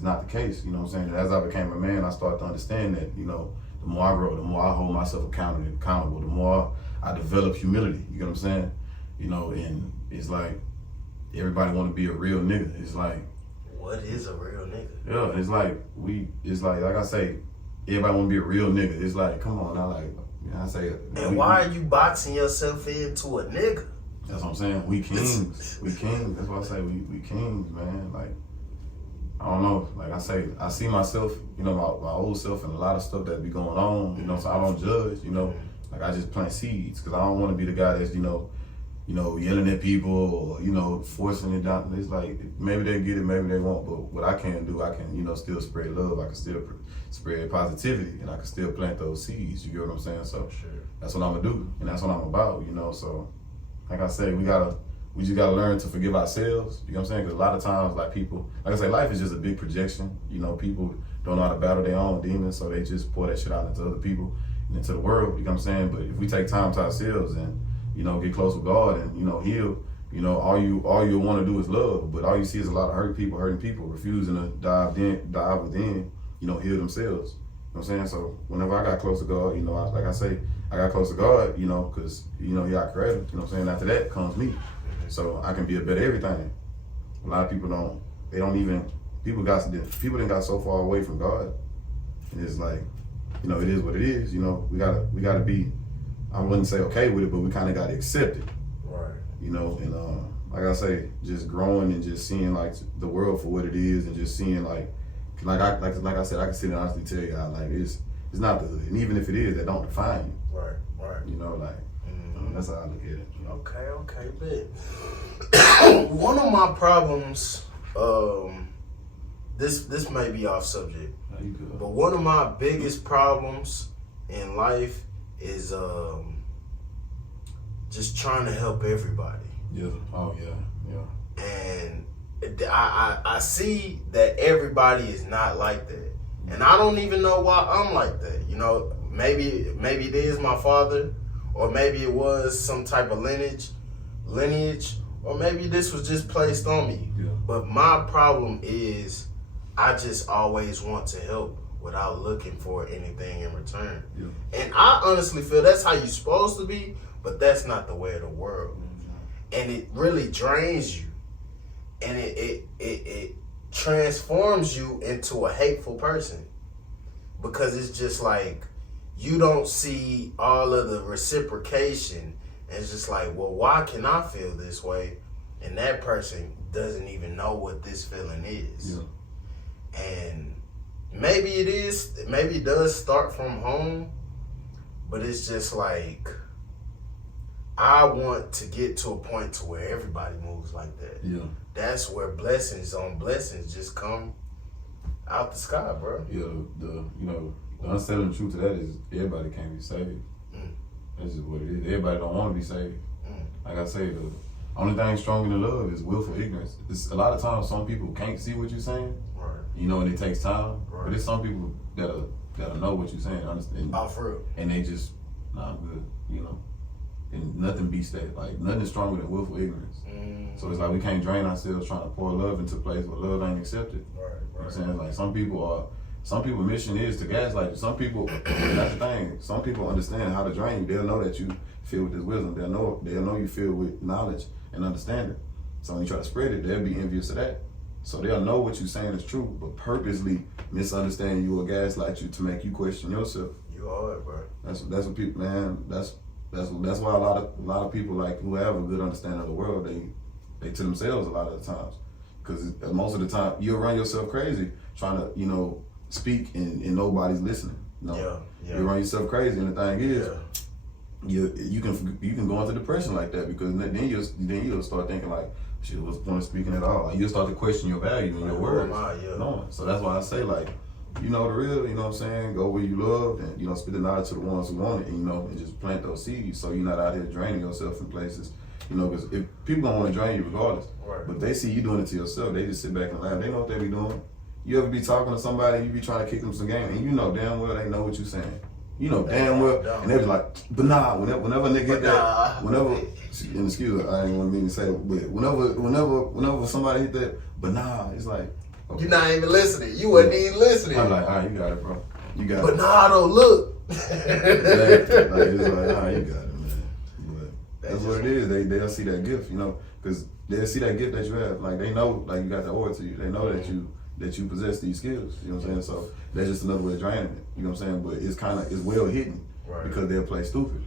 not the case, you know what I'm saying? And as I became a man, I started to understand that, you know, the more I grow, the more I hold myself accountable, the more I develop humility, you know what I'm saying? You know, and it's like, everybody want to be a real nigga. It's like, what is a real nigga? Yeah, it's like I say, everybody want to be a real nigga. It's like, come on now, like, you know, I say. And why are you boxing yourself into a nigga? That's what I'm saying. We kings. We kings. That's why I say we kings, man. Like, I don't know. Like I say, I see myself, you know, my old self and a lot of stuff that be going on, you know, so I don't judge, you know. Like I just plant seeds because I don't want to be the guy that's yelling at people or forcing it down. It's like maybe they get it, maybe they won't. But what I can do, I can still spread love. I can still spread positivity, and I can still plant those seeds. You get what I'm saying? So that's what I'm gonna do, and that's what I'm about. So like I say, we just gotta learn to forgive ourselves. You know what I'm saying? Because a lot of times, like people, like I say, life is just a big projection. People don't know how to battle their own demons, so they just pour that shit out into other people and into the world. You know what I'm saying? But if we take time to ourselves and get close with God and heal, all you want to do is love. But all you see is a lot of hurting people refusing to dive within, heal themselves. You know what I'm saying? So whenever I got close to God, like I say, I got close to God, because He our creator. You know what I'm saying? After that comes me. So I can be a better everything. A lot of people people done got so far away from God. And it's like, it is what it is. We gotta be, I wouldn't say okay with it, but we kind of gotta accept it. Right. And like I say, just growing and just seeing like the world for what it is, and just seeing like I said, I can sit and honestly tell you, like it's not the hood, and even if it is, that don't define you. Right. That's how I look at it. Okay, bet. One of my problems, this may be off subject, but one of my biggest problems in life is just trying to help everybody. Yeah. Oh yeah. And I see that everybody is not like that, and I don't even know why I'm like that. Maybe it is my father, or maybe it was some type of lineage, or maybe this was just placed on me. Yeah. But my problem is I just always want to help without looking for anything in return. Yeah. And I honestly feel that's how you're supposed to be, but that's not the way of the world. Mm-hmm. And it really drains you. And it transforms you into a hateful person. Because it's just like, you don't see all of the reciprocation. And it's just like, well, why can I feel this way? And that person doesn't even know what this feeling is. Yeah. And maybe it does start from home, but it's just like, I want to get to a point to where everybody moves like that. Yeah. That's where blessings on blessings just come out the sky, bro. Yeah, the unsettling truth of that is everybody can't be saved. That's just what it is. Everybody don't want to be saved. Like I say, the only thing stronger than love is willful ignorance. It's a lot of times some people can't see what you're saying. Right. And it takes time. Right. But there's some people that'll know what you're saying, understand. Oh, for real. And they just not good, And nothing beats that. Like nothing is stronger than willful ignorance. So it's like we can't drain ourselves trying to pour love into a place where love ain't accepted. Right. You know what I'm saying? Like some people's mission is to gaslight you. Some people, that's the thing. Some people understand how to drain you. They'll know that you filled with this wisdom. They'll know you filled with knowledge and understanding. So when you try to spread it, they'll be envious of that. So they'll know what you're saying is true, but purposely misunderstand you or gaslight you to make you question yourself. You hard, bro. That's what people, man. That's why a lot of people like who have a good understanding of the world, they to themselves a lot of the times, because most of the time you'll run yourself crazy trying to speak and nobody's listening. Yeah. You run yourself crazy, and the thing is, you can go into depression like that, because then you'll start thinking like, shit, what's the point of speaking at all? Like, you'll start to question your value and your words. So that's why I say, like, the real, you know what I'm saying? Go where you love and, spit the knowledge to the ones who want it, and just plant those seeds so you're not out here draining yourself in places. Because if people don't want to drain you regardless, right. But they see you doing it to yourself, they just sit back and laugh. They know what they be doing. You ever be talking to somebody, you be trying to kick them some game, and you know damn well they know what you're saying. You know damn well, and they be like, but nah, whenever a nigga hit that, whenever, and excuse me, I ain't want to mean to say it, but whenever somebody hit that, but nah, it's like, okay. You're not even listening. You wasn't even listening. I'm like, all right, you got it, bro. You got it. But nah, though, look. Exactly. Like, it's like, all right, you got it, man. But that's what it is. They'll see that gift, because they'll see that gift that you have. Like, they know, like, you got the aura to you. They know that you possess these skills. You know what I'm saying? So that's just another way of draining it. You know what I'm saying? But it's well hidden, right, because they'll play stupid.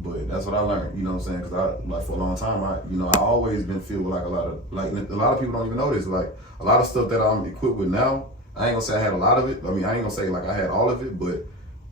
But that's what I learned. You know what I'm saying? Because for a long time, I always been filled with a lot of people don't even know this. Like a lot of stuff that I'm equipped with now, I ain't gonna say I had a lot of it. I mean, I ain't gonna say like I had all of it, but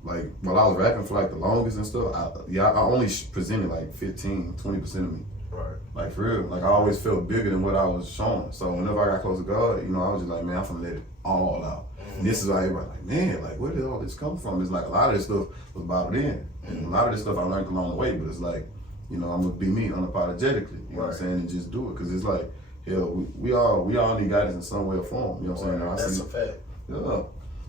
like while I was rapping for like the longest and stuff, I only presented like 15-20% of me. Right. Like for real, like I always felt bigger than what I was showing. So whenever I got close to God, you know, I was just like, man, I'm finna let it all out. And this is why everybody like, man, like where did all this come from? It's like a lot of this stuff was bottled in, and a lot of this stuff I learned along the way. But it's like, you know, I'm gonna be me unapologetically. You know what I'm saying, and just do it because it's like, hell, we all need guidance in some way or form. You know what I'm saying? That's a fact. Yeah.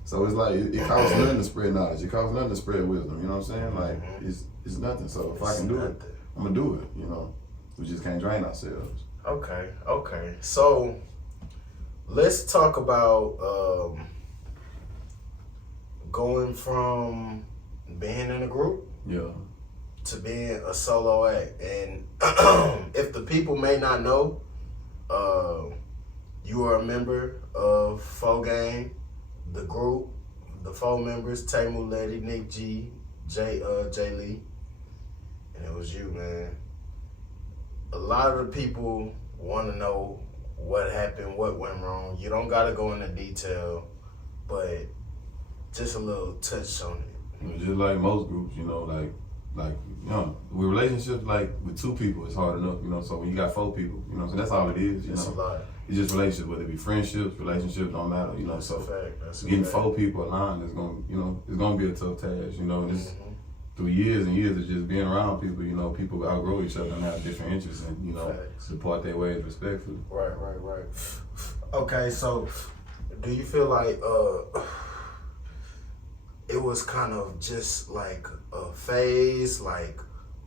So it's like it costs nothing to spread knowledge. It costs nothing to spread wisdom. You know what I'm saying? Like it's nothing. So if I can do it, I'm gonna do it. You know, we just can't drain ourselves. Okay. So let's talk about going from being in a group, to being a solo act. And if the people may not know, you are a member of 4 Gang, the group, the 4 members, Tay Muletti, Nick G, Jay Lee, and it was you, man. A lot of the people want to know what happened, what went wrong. You don't got to go into detail, but just a little touch on it. Just like most groups, you know, like you know, with relationships, like with 2 people, it's hard enough, you know. So when you got 4 people, you know, so that's all it is. You It's know, a lot. it's just relationships, whether it be friendships, relationships, don't matter, you know. That's so a fact. That's getting a fact. 4 people aligned is gonna, you know, it's gonna be a tough task, you know. And it's through years and years of just being around people, you know, people outgrow each other and have different interests, and you know, support their ways respectfully. Right. Okay, so do you feel like it was kind of just like a phase, like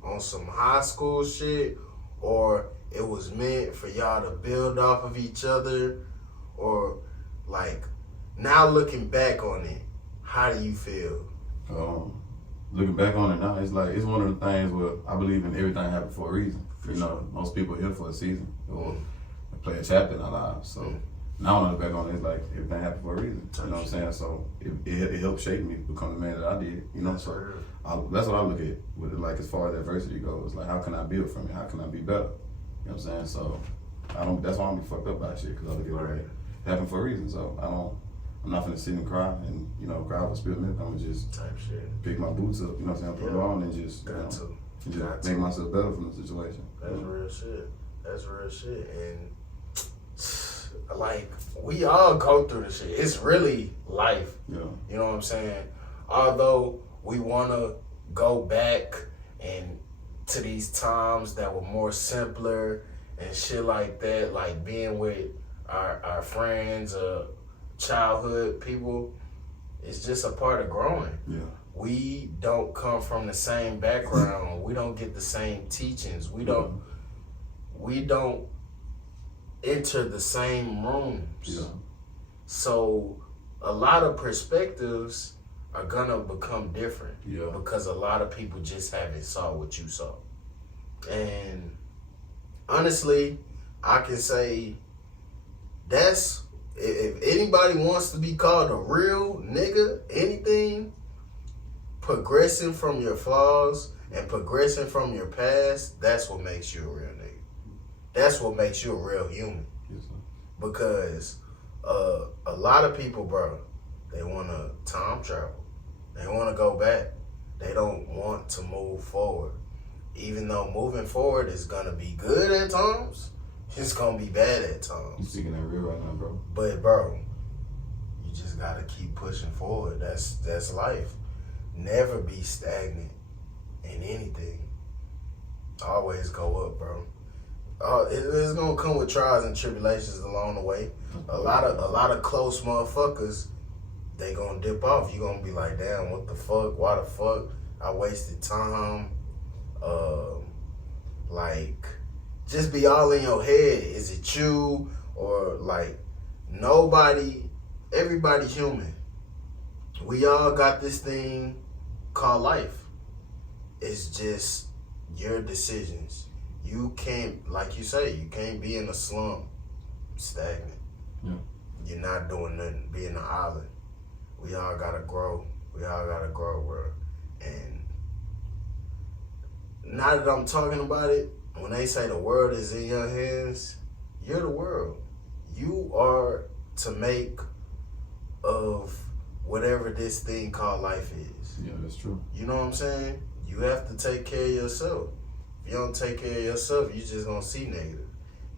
on some high school shit, or it was meant for y'all to build off of each other, or like now looking back on it, how do you feel? Looking back on it now, it's like it's one of the things where I believe in everything happened for a reason. You know, most people are here for a season or play a chapter in our lives. So now when I look back on it, it's like everything happened for a reason. You know what I'm saying? So it helped shape me to become the man that I did. You know, so that's what I look at with it. Like as far as adversity goes, like how can I build from it? How can I be better? You know what I'm saying? So that's why I'm be fucked up by shit, because I look at it like it happened for a reason. So I'm not gonna sit and cry and, you know, cry for spilled milk. I'm gonna just Type shit. pick my boots up, you know what I'm saying, put them on and just, just make myself better from the situation. That's real shit. That's real shit. And like we all go through the shit. It's really life. Yeah. You know what I'm saying? Although we wanna go back and to these times that were more simpler and shit like that, like being with our friends, childhood people, it's just a part of growing. Yeah. We don't come from the same background. We don't get the same teachings. We don't enter the same rooms. Yeah. So a lot of perspectives are gonna become different. Yeah. Because a lot of people just haven't saw what you saw. And honestly, I can say that's, if anybody wants to be called a real nigga, anything, progressing from your flaws and progressing from your past, that's what makes you a real nigga. That's what makes you a real human. Yes, sir. Because a lot of people, bro, they want to time travel. They want to go back. They don't want to move forward. Even though moving forward is going to be good at times, it's going to be bad at times. You speaking that real right now, bro. But bro, you just gotta keep pushing forward. That's life. Never be stagnant in anything. Always go up, bro. It's gonna come with trials and tribulations along the way. A lot of close motherfuckers, they gonna dip off. You gonna be like, damn, what the fuck? Why the fuck? I wasted time. Like, just be all in your head. Is it you? Or like, everybody human. We all got this thing called life. It's just your decisions. You can't, like you say, you can't be in a slump, stagnant. Yeah. You're not doing nothing, being an island. We all gotta grow. Bro. And now that I'm talking about it, when they say the world is in your hands, you're the world. You are to make of whatever this thing called life is. Yeah, that's true. You know what I'm saying? You have to take care of yourself. If you don't take care of yourself, you just gonna see negative.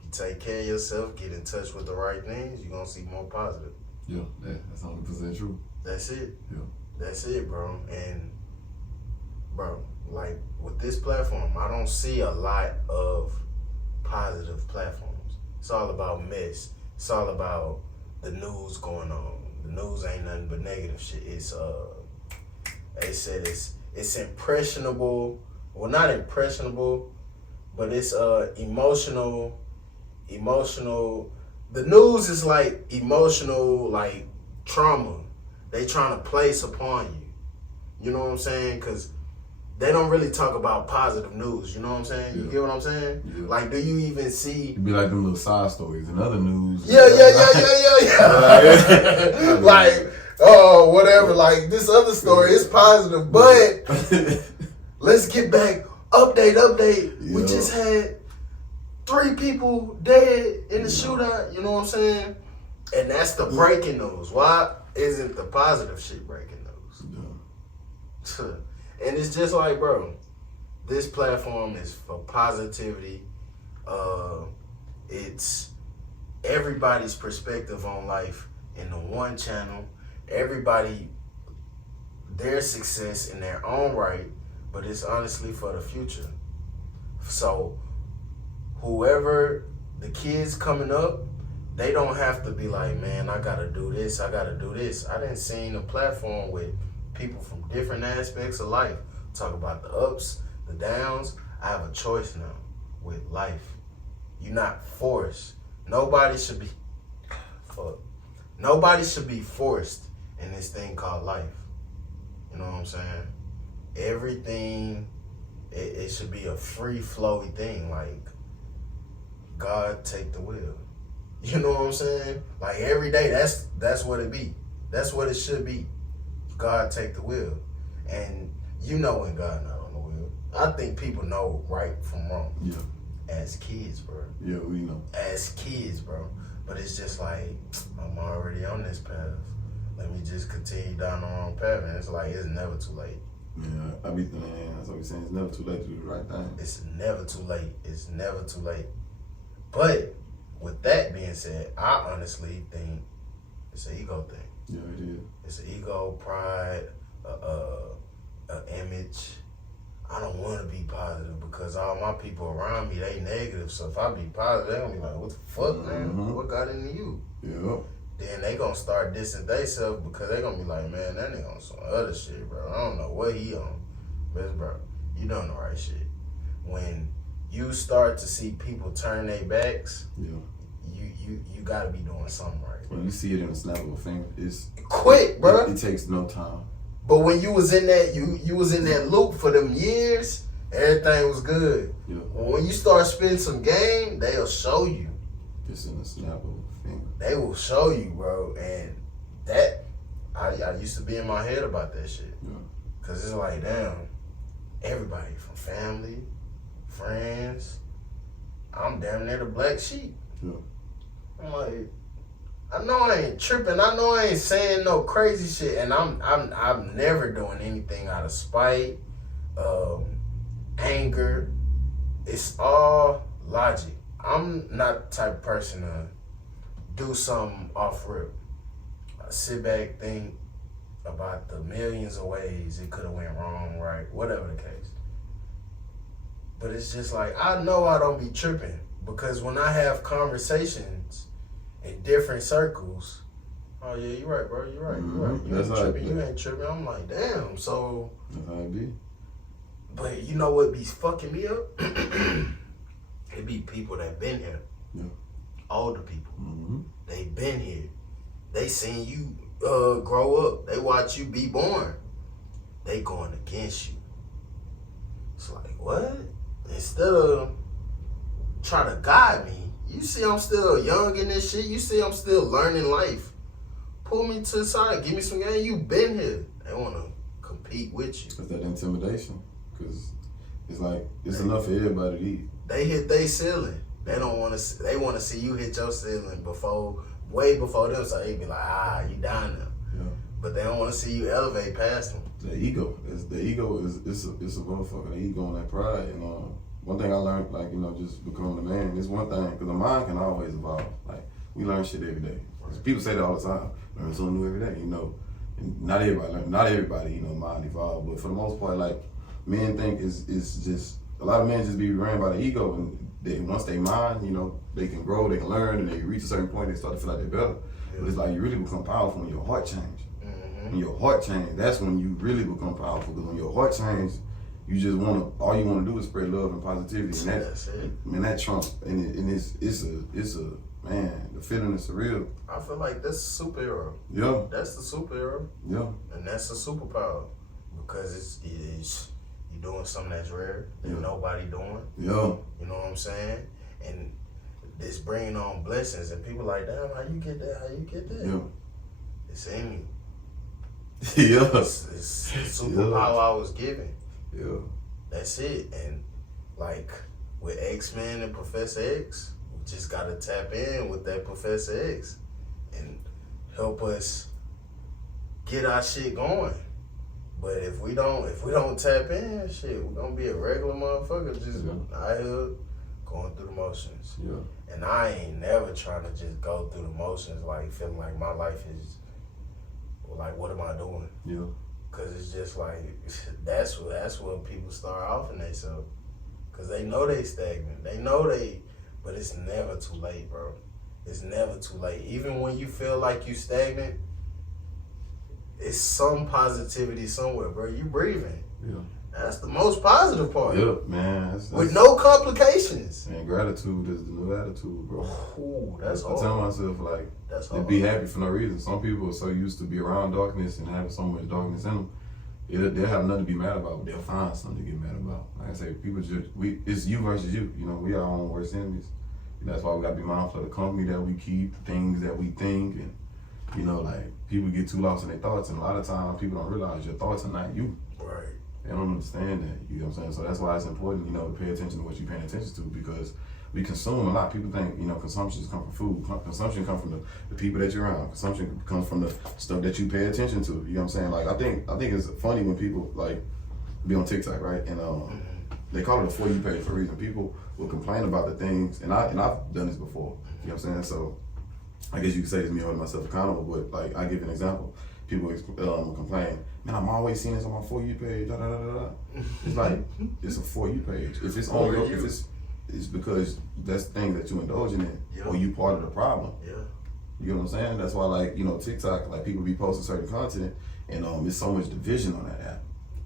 You take care of yourself, get in touch with the right things, you're gonna see more positive. Yeah, that's 100% true. That's it. Yeah. That's it, bro. And bro, like with this platform, I don't see a lot of positive platforms. It's all about mess. It's all about the news going on. The news ain't nothing but negative shit. It's they said it's impressionable. Well, not impressionable, but it's emotional. The news is like emotional, like trauma. They trying to place upon you. You know what I'm saying? Because they don't really talk about positive news. You know what I'm saying? You get what I'm saying? Yeah. Like, do you even see? It'd be like them little side stories in other news. Yeah. Like, oh, whatever. Like, this other story is positive, but let's get back. Update. Yeah. We just had 3 people dead in the shootout. You know what I'm saying? And that's the breaking news. Why isn't the positive shit breaking news? Yeah. And it's just like, bro, this platform is for positivity. It's everybody's perspective on life in the one channel. Everybody, their success in their own right, but it's honestly for the future. So whoever the kids coming up, they don't have to be like, man, I gotta do this. I done seen a platform with people from different aspects of life talk about the ups, the downs. I have a choice now with life. You're not forced. Nobody should be forced in this thing called life. You know what I'm saying? Everything, it should be a free flowy thing. Like, God take the wheel. You know what I'm saying? Like, every day, that's what it be. That's what it should be. God take the wheel. And you know when God not on the wheel. I think people know right from wrong. Yeah. As kids, bro. Yeah, we know. As kids, bro. But it's just like, I'm already on this path. Let me just continue down the wrong path. And it's like, it's never too late. Yeah, I be thinking, that's what we saying. It's never too late to do the right thing. It's never too late. It's never too late. But with that being said, I honestly think it's an ego thing. Yeah, it is. It's an ego, pride, image. I don't want to be positive because all my people around me, they negative. So if I be positive, they gonna be like, what the fuck, man? What got into you? Yeah. Then they gonna start dissing themselves because they gonna be like, man, that nigga on some other shit, bro. I don't know what he on. But bro, you doing the right shit. When you start to see people turn their backs, you gotta be doing something right. When you see it in a snap of a finger, it's quick, bro. It takes no time. But when you was in that, you was in that loop for them years, everything was good. Yeah. When you start spending some game, they'll show you. It's in a snap of a finger. They will show you, bro. And that, I used to be in my head about that shit. Yeah. Cause it's like, damn, everybody from family, friends, I'm damn near the black sheep. Yeah. I'm like, I know I ain't tripping. I know I ain't saying no crazy shit, and I'm never doing anything out of spite, anger. It's all logic. I'm not the type of person to do something off rip. I sit back, think about the millions of ways it could have went wrong, right, whatever the case. But it's just like, I know I don't be tripping because when I have conversations in different circles, oh yeah, you're right, bro. You're right. You're right. You ain't tripping. You ain't tripping. I'm like, damn. So that's how it be. But you know what be fucking me up? It be people that been here. Yeah. Older people. Mm-hmm. They been here. They seen you grow up. They watch you be born. They going against you. It's like, what? Instead of trying to guide me, you see I'm still young in this shit. You see I'm still learning life. Pull me to the side. Give me some game. You been here. They want to compete with you. It's that intimidation. Because it's like, it's enough for everybody to eat. They hit their ceiling. They don't want to. They want to see you hit your ceiling way before them. So they be like, you down there. Yeah. But they don't want to see you elevate past them. The ego is it's a motherfucker. The ego and that pride. And one thing I learned, like, you know, just becoming a man, is one thing, because the mind can always evolve. Like, we learn shit every day. People say that all the time. Learn something new every day, you know. And not everybody, you know, mind evolve. But for the most part, like, men think it's just, a lot of men just be ran by the ego, and once they mind, you know, they can grow, they can learn, and they reach a certain point, they start to feel like they're better. Yeah. But it's like, you really become powerful when your heart changes. When your heart changes, that's when you really become powerful. Because when your heart changes, you just all you want to do is spread love and positivity. And that's it. Man, that trumps, and it's a man, the feeling is surreal. I feel like that's a superhero. Yeah. That's the superhero. Yeah. And that's a superpower. Because it's you're doing something that's rare that nobody doing. Yeah. You know what I'm saying? And it's bringing on blessings, and people like, damn, how you get that? How you get that? Yeah. It's in me. Yeah. It's superpower I was given. Yeah. That's it. And like with X-Men and Professor X, we just gotta tap in with that Professor X and help us get our shit going. But if we don't tap in, shit, we're gonna be a regular motherfucker just out here going through the motions. Yeah. And I ain't never trying to just go through the motions, like feeling like my life is like, what am I doing? Yeah. Cause it's just like that's what people start off in themselves. Cause they know they stagnant. They know but it's never too late, bro. It's never too late. Even when you feel like you stagnant, it's some positivity somewhere, bro. You breathing. Yeah. That's the most positive part. Yeah, man. With no complications. Man, gratitude is the new attitude, bro. Ooh, that's hard. I tell myself, like, that's to be happy for no reason. Some people are so used to be around darkness and having so much darkness in them, they'll have nothing to be mad about, but they'll find something to get mad about. Like I say, people it's you versus you. You know, we are our own worst enemies. And that's why we gotta be mindful of the company that we keep, things that we think, and, you know, like, people get too lost in their thoughts, and a lot of times people don't realize your thoughts are not you. Right. They don't understand that, you know what I'm saying? So that's why it's important, you know, to pay attention to what you're paying attention to, because we consume a lot. People think, you know, consumption comes from food. Consumption comes from the people that you're around. Consumption comes from the stuff that you pay attention to. You know what I'm saying? Like, I think it's funny when people, like, be on TikTok, right? And they call it a For You page for a reason. People will complain about the things, and I've done this before. You know what I'm saying? So I guess you could say it's me holding myself accountable, but, like, I give you an example. People complain, man, I'm always seeing this on my For You page, da da da da. It's like, it's a For You page. If it's on your, it's because that's the thing that you indulging in, or you part of the problem. Yeah. You know what I'm saying? That's why, like, you know, TikTok, like, people be posting certain content, and there's so much division on that app. You know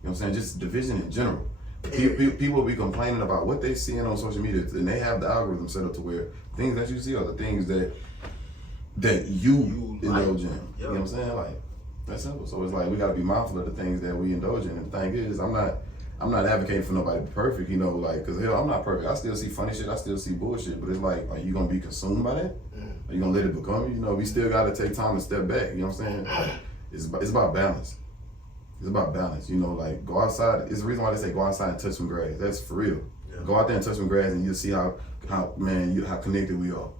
what I'm saying? Just division in general. People be complaining about what they seeing on social media, and they have the algorithm set up to where things that you see are the things that you indulge in. You know what I'm saying? Like, that's simple. So it's like, we gotta be mindful of the things that we indulge in. And the thing is, I'm not advocating for nobody to be perfect, you know, like, cause hell, I'm not perfect. I still see funny shit, I still see bullshit, but it's like, are you gonna be consumed by that? Are you gonna let it become you? You know, we still gotta take time and step back, you know what I'm saying? Like, it's about balance. It's about balance, you know, like, go outside. It's the reason why they say go outside and touch some grass. That's for real. Yeah. Go out there and touch some grass, and you'll see how connected we are.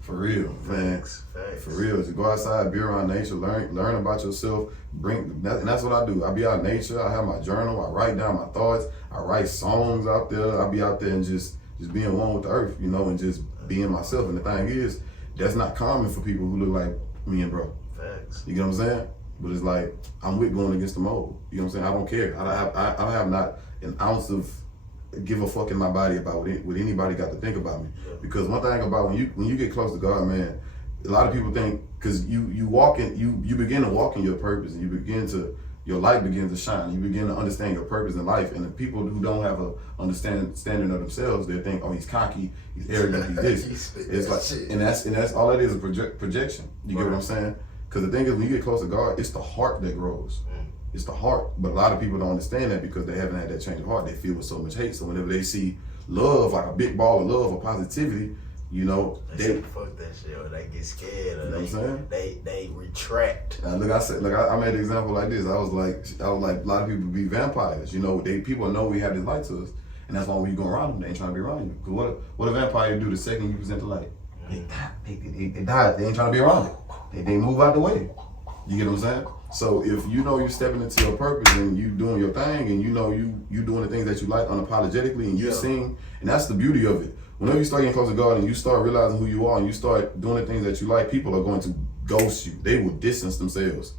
For real, man. Facts. For real. Just go outside, be around nature, learn about yourself. And that's what I do. I be out in nature. I have my journal. I write down my thoughts. I write songs out there. I be out there and just being one with the earth, you know, and just being myself. And the thing is, that's not common for people who look like me and bro. Facts. You get what I'm saying? But it's like, I'm with going against the mold. You know what I'm saying? I don't care. I have not an ounce of give a fuck in my body about what anybody got to think about me. Yeah. Because one thing about when you get close to God, man, a lot of people think, because you begin to walk in your purpose, and your light begins to shine. You begin to understand your purpose in life. And the people who don't have a standing of themselves, they think, oh, he's cocky, he's arrogant, he's this. It's like, and that's all it is, a projection. You get what I'm saying? Because the thing is, when you get close to God, it's the heart that grows. It's the heart. But a lot of people don't understand that because they haven't had that change of heart. They feel with so much hate. So whenever they see love, like a big ball of love or positivity, you know, they fuck that shit, or they get scared, or you know what I'm saying? they retract. Now, look, I made an example like this. I was like, a lot of people be vampires. You know, people know we have this light to us, and that's why when you go around them, they ain't trying to be around you. Because what a vampire do the second you present the light? They die. They ain't trying to be around it. They move out the way. You get what I'm saying? So if you know you're stepping into your purpose and you doing your thing and you know you doing the things that you like unapologetically and you sing, and that's the beauty of it. Whenever you start getting close to God and you start realizing who you are and you start doing the things that you like, people are going to ghost you. They will distance themselves.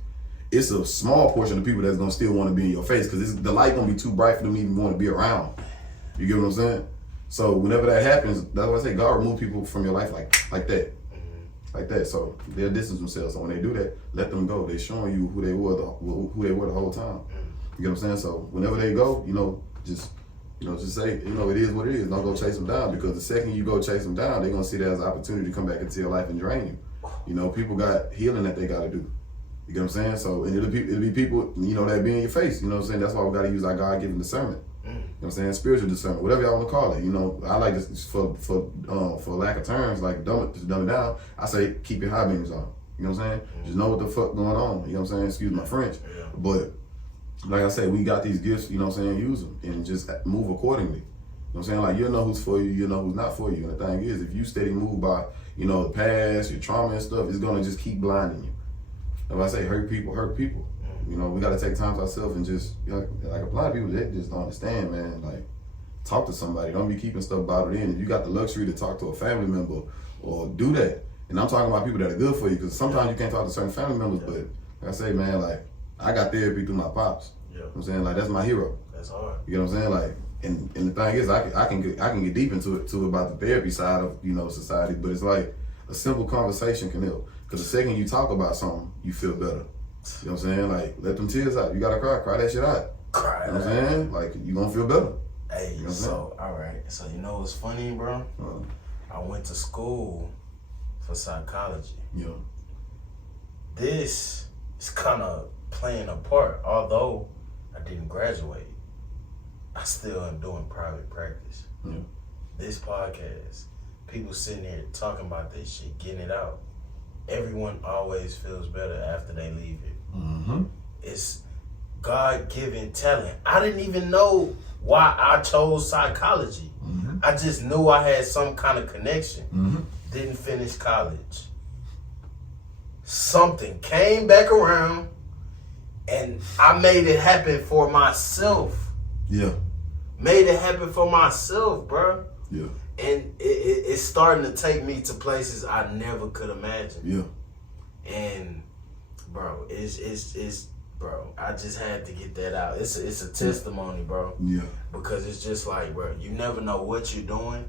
It's a small portion of people that's gonna still want to be in your face because the light gonna be too bright for them to even want to be around. You get what I'm saying? So whenever that happens, that's why I say God remove people from your life like that. Like that, so they'll distance themselves. So when they do that, let them go. They're showing you who they were the whole time. You get what I'm saying? So whenever they go, just say, it is what it is. Don't go chase them down because the second you go chase them down, they're gonna see that as an opportunity to come back into your life and drain you. People got healing that they gotta do. You get what I'm saying? So and it'll be people, that be in your face. You know what I'm saying? That's why we gotta use our God-given discernment. You know what I'm saying? Spiritual discernment, whatever y'all want to call it. I like this for lack of terms, like dumb it down. I say keep your high beams on. You know what I'm saying? Just know what the fuck going on. You know what I'm saying? Excuse my French. Yeah. But like I said, we got these gifts, you know what I'm saying? Use them and just move accordingly. You know what I'm saying? Like you'll know who's for you, you'll know who's not for you. And the thing is, if you steady move by, the past, your trauma and stuff, it's gonna just keep blinding you. If I say hurt people. We gotta take time to ourselves and just like a lot of people they just don't understand, man. Like talk to somebody. Don't be keeping stuff bottled in. If you got the luxury to talk to a family member or do that. And I'm talking about people that are good for you because sometimes you can't talk to certain family members, but like I say, man, like I got therapy through my pops. You know what I'm saying? Like that's my hero. That's hard. You know what I'm saying? Like and the thing is I can get deep into it too about the therapy side of, society, but it's like a simple conversation can help. Because the second you talk about something, you feel better. You know what I'm saying? Like, let them tears out. You gotta cry that shit out. Cry. You know what I'm saying? Like, you gonna feel better. Hey, alright. So, what's funny, bro? I went to school for psychology. Yeah. This is kind of playing a part. Although I didn't graduate, I still am doing private practice. Yeah. This podcast, people sitting here talking about this shit, getting it out. Everyone always feels better after they leave it. It's God-given talent. I didn't even know why I chose psychology. I just knew I had some kind of connection. Didn't finish college. Something came back around and I made it happen for myself. Yeah. Made it happen for myself, bro. Yeah. And it's starting to take me to places I never could imagine. Yeah. And bro, it's bro, I just had to get that out. It's a testimony, bro. Yeah. Because it's just like, bro, you never know what you're doing,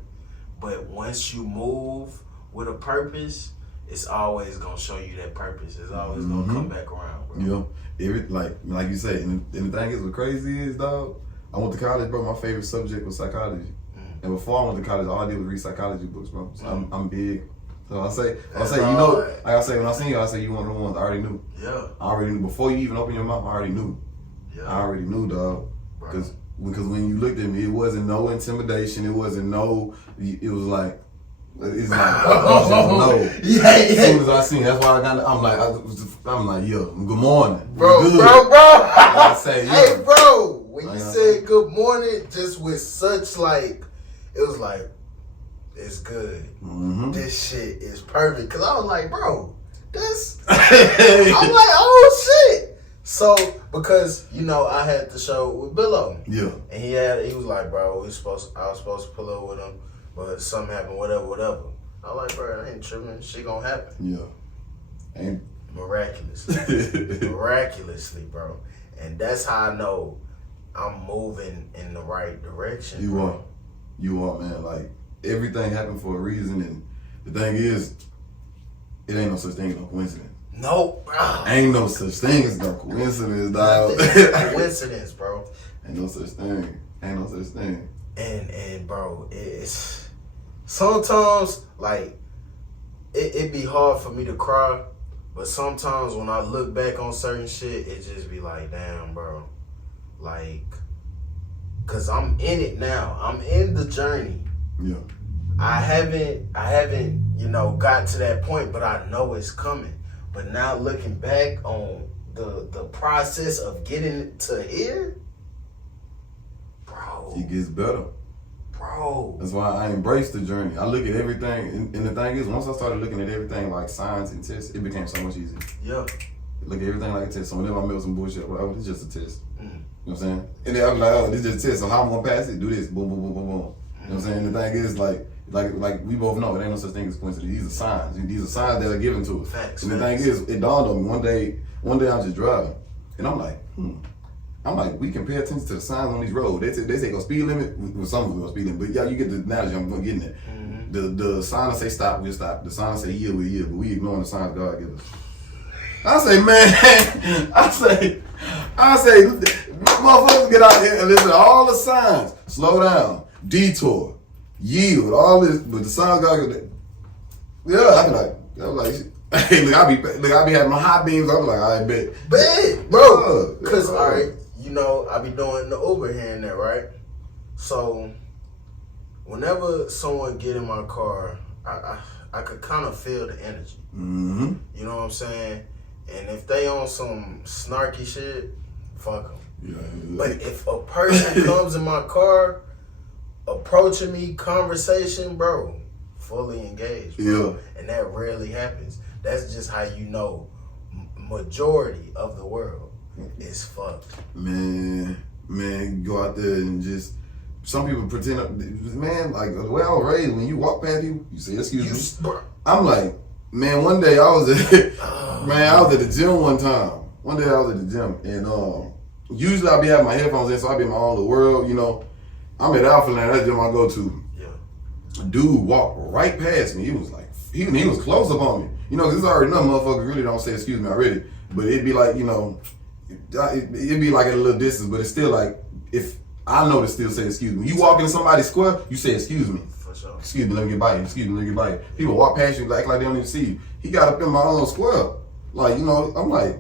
but once you move with a purpose, it's always gonna show you that purpose. It's always gonna come back around, bro. Yeah. Like you say, and the thing is, what crazy is, dog, I went to college, bro. My favorite subject was psychology. And before I went to college, all I did was read psychology books, bro. So I'm big. So I say, like I say, when I seen you, I say you one of the ones I already knew. Yeah. I already knew. Before you even opened your mouth, I already knew. Yeah. I already knew, dog. Because when you looked at me, it wasn't no intimidation. It wasn't no, it was like, it's like, no. Yeah. As soon as I seen, that's why I'm like, yo, good morning. Bro. I say, hey, bro. When you said good morning, just with such like, it was like, it's good. This shit is perfect. Cause I was like, bro, this. I'm like, oh shit. So because I had the show with Billo. Yeah. And he was like, bro, I was supposed to pull up with him, but something happened, whatever. I was like, bro, I ain't tripping. Shit gonna happen. Yeah. And miraculously, bro. And that's how I know I'm moving in the right direction. You are, man. Like, everything happened for a reason, and the thing is, it ain't no such thing as no coincidence. Nope. Ain't no such thing as no coincidence, dog. Coincidence, bro. Ain't no such thing. And bro, it's sometimes like it be hard for me to cry, but sometimes when I look back on certain shit, it just be like, damn, bro. Like, cause I'm in it now. I'm in the journey. Yeah. I haven't, got to that point, but I know it's coming. But now looking back on the process of getting to here, bro. It gets better. Bro. That's why I embrace the journey. I look at everything, and the thing is, once I started looking at everything like science and tests, it became so much easier. Yeah. It look at everything like a test. So whenever I'm with some bullshit, well, it's just a test. You know what I'm saying? And then I'll be like, oh, this is just a test. So how I'm gonna pass it? Do this. Boom, boom, boom, boom, boom. You know what I'm saying? The thing is, like we both know, it ain't no such thing as coincidence. These are signs. These are signs that are given to us. Facts. And the thing is, it dawned on me one day I'm just driving, and I'm like, we can pay attention to the signs on these roads. They say go speed limit. Well, some of them go speed limit, but yeah, you get the analogy. I'm getting it. The sign that say stop, we'll stop. The sign that say yield, we yield. But we ignoring the signs God gives us. I say, man, I say, motherfuckers get out here and listen to all the signs. Slow down, detour, yield, all this. But the signs God gives us. Yeah, I was like, hey, look, I be having my high beams. I was like, I bet, bro. Cause all right, you know, I be doing the Uber here and there, right? So whenever someone get in my car, I could kind of feel the energy. Mm-hmm. You know what I'm saying? And if they on some snarky shit, fuck them. Yeah. But if a person comes in my car, approaching me, conversation, bro, fully engaged. Bro. Yeah. And that rarely happens. That's just how you know majority of the world is fucked. Man, go out there and just. Some people pretend, man, like the way I was raised, when you walk past people, you say, excuse me. I'm like, man, one day I was at the gym one time. One day I was at the gym, and usually I'll be having my headphones in, so I'll be in my own little world, you know. I'm at Alphaland, that's the gym I go to. Yeah. Dude walked right past me. He was like, he was close up on me. You know, because it's already enough motherfuckers really don't say excuse me already. But it'd be like, you know, it'd be like at a little distance, but it's still like, if I know to still say excuse me. You walk into somebody's square, you say excuse me. For sure. Excuse me, let me get by you. Excuse me, let me get by you. People walk past you like they don't even see you. He got up in my own square. Like, you know, I'm like,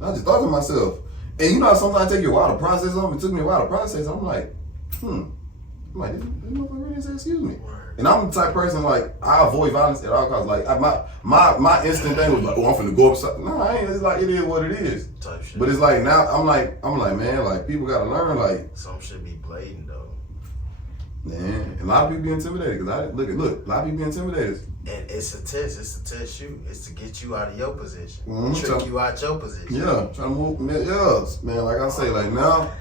I just thought to myself. And you know how sometimes it take you a while to process something? It took me a while to process. I'm like, I'm like, this motherfucker really say excuse me. Right. And I'm the type of person, like, I avoid violence at all costs. Like, my instant thing was like, oh, I'm finna go upside. No, I ain't. It's like, it is what it is. Type shit. But it's like, now, I'm like, man, like, people gotta learn, like. Some shit be blatant, though. Man, and a lot of people be intimidated, because look, a lot of people be intimidated. And it's a test. It's to test you. It's to get you out of your position. Mm-hmm. Trick you out your position. Yeah, trying to move. Man, like I say, like now,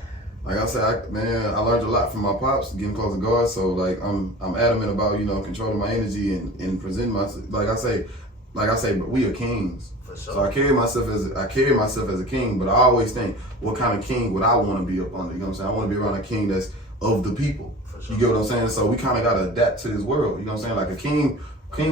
like I say, I learned a lot from my pops, getting close to God. So like, I'm adamant about, you know, controlling my energy and presenting myself. Like I say, but we are kings. For sure. So I carry myself as a king. But I always think, what kind of king would I want to be up under? You know what I'm saying? I want to be around a king that's of the people. For sure. You get what I'm saying? So we kind of got to adapt to this world. You know what I'm saying? Like a king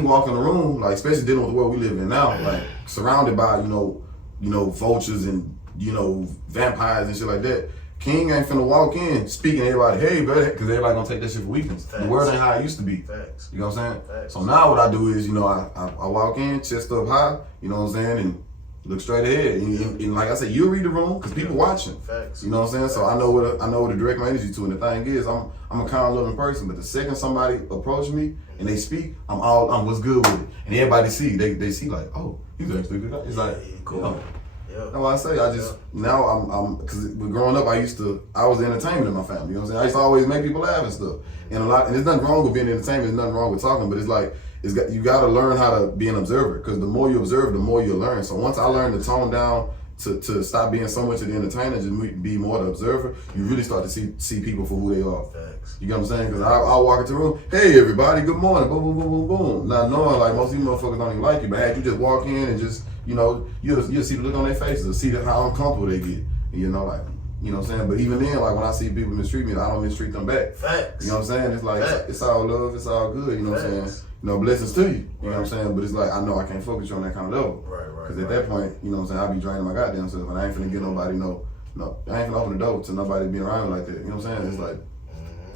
walk in the room, like especially dealing with the world we live in now, like surrounded by you know vultures and you know vampires and shit like that. King ain't finna walk in speaking to everybody, hey, buddy, because everybody gonna take that shit for weakness. Facts. The world ain't how it used to be. Facts. You know what I'm saying? Facts. So now what I do is, you know, I walk in, chest up high, you know what I'm saying, and look straight ahead. And like I said, you read the room because people watching. Facts. You know what I'm saying? So I know where to direct my energy to. And the thing is, I'm a kind of loving person, but the second somebody approach me and they speak, I'm what's good with it. And everybody see, they see like, oh, he's actually good. It's like, cool. You know, Yeah. that's why I say now I'm because growing up I was the entertainment in my family. You know what I'm saying? I used to always make people laugh and stuff. And there's nothing wrong with being entertainment. There's nothing wrong with talking, but it's like you got to learn how to be an observer, because the more you observe, the more you learn. So once I learned to tone down to stop being so much of the entertainer, just be more the observer, you really start to see people for who they are. Facts. You get what I'm saying? Because I'll walk into the room, hey everybody, good morning, boom, boom, boom, boom, boom. Not knowing like most of these motherfuckers don't even like you, but had you just walk in and just, you know, you'll see the look on their faces, see how uncomfortable they get. And you know, like, you know what I'm saying? But even then, like when I see people mistreat me, I don't mistreat them back. Facts. You know what I'm saying? It's like, it's all love, it's all good, you know what I'm saying? You know, blessings to you, you know what I'm saying? But it's like, I know I can't focus you on that kind of level. Right. Because at that point, you know what I'm saying, I'll be draining my goddamn self, and I ain't finna get nobody, no, I ain't finna open the door to nobody being around me like that, you know what I'm saying? It's like,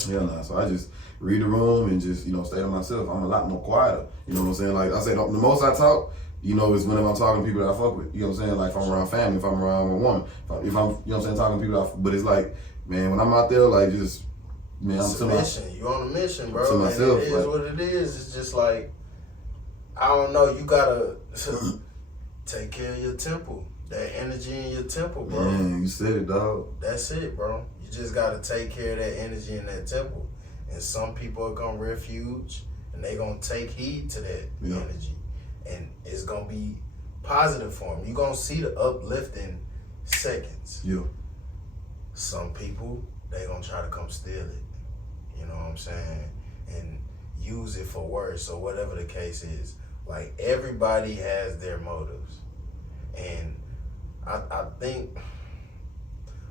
hell nah. So I just read the room and just, you know, stay to myself. I'm a lot more quieter, you know what I'm saying? Like I say, the most I talk, you know, is whenever I'm talking to people that I fuck with, you know what I'm saying? Like if I'm around family, if I'm around a woman, if I'm, you know what I'm saying, talking to people but it's like, man, when I'm out there, like just, man, it's I'm a mission. You on a mission, bro. To myself, and it is what it is. It's just like, I don't know, you gotta take care of your temple. That energy in your temple, bro. Man, you said it, dog. That's it, bro. You just gotta take care of that energy in that temple. And some people are gonna refuge and they gonna take heed to that energy. And it's gonna be positive form. You're going to see the uplifting seconds. Yeah. Some people, they going to try to come steal it. You know what I'm saying? And use it for worse. So whatever the case is, like, everybody has their motives. And I think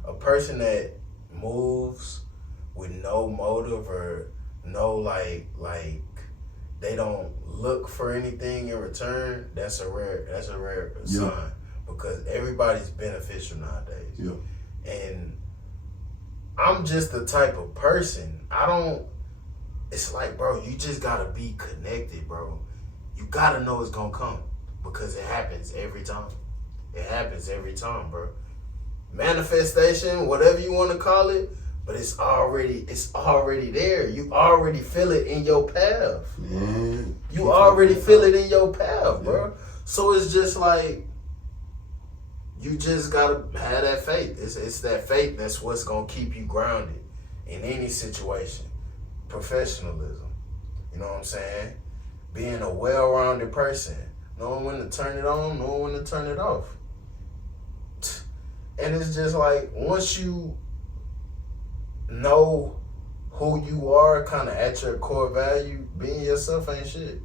a person that moves with no motive or no like they don't look for anything in return, that's a rare sign, because everybody's beneficial nowadays. Yeah. And I'm just the type of person, it's like, bro, you just gotta be connected, bro. You gotta know it's gonna come, because it happens every time. It happens every time, bro. Manifestation, whatever you want to call it, but it's already there. You already feel it in your path. Man. You already feel it in your path, bro. So it's just like, you just gotta have that faith. It's that faith that's what's gonna keep you grounded in any situation. Professionalism, you know what I'm saying? Being a well-rounded person, knowing when to turn it on, knowing when to turn it off. And it's just like, once you know who you are, kind of at your core value, being yourself ain't shit.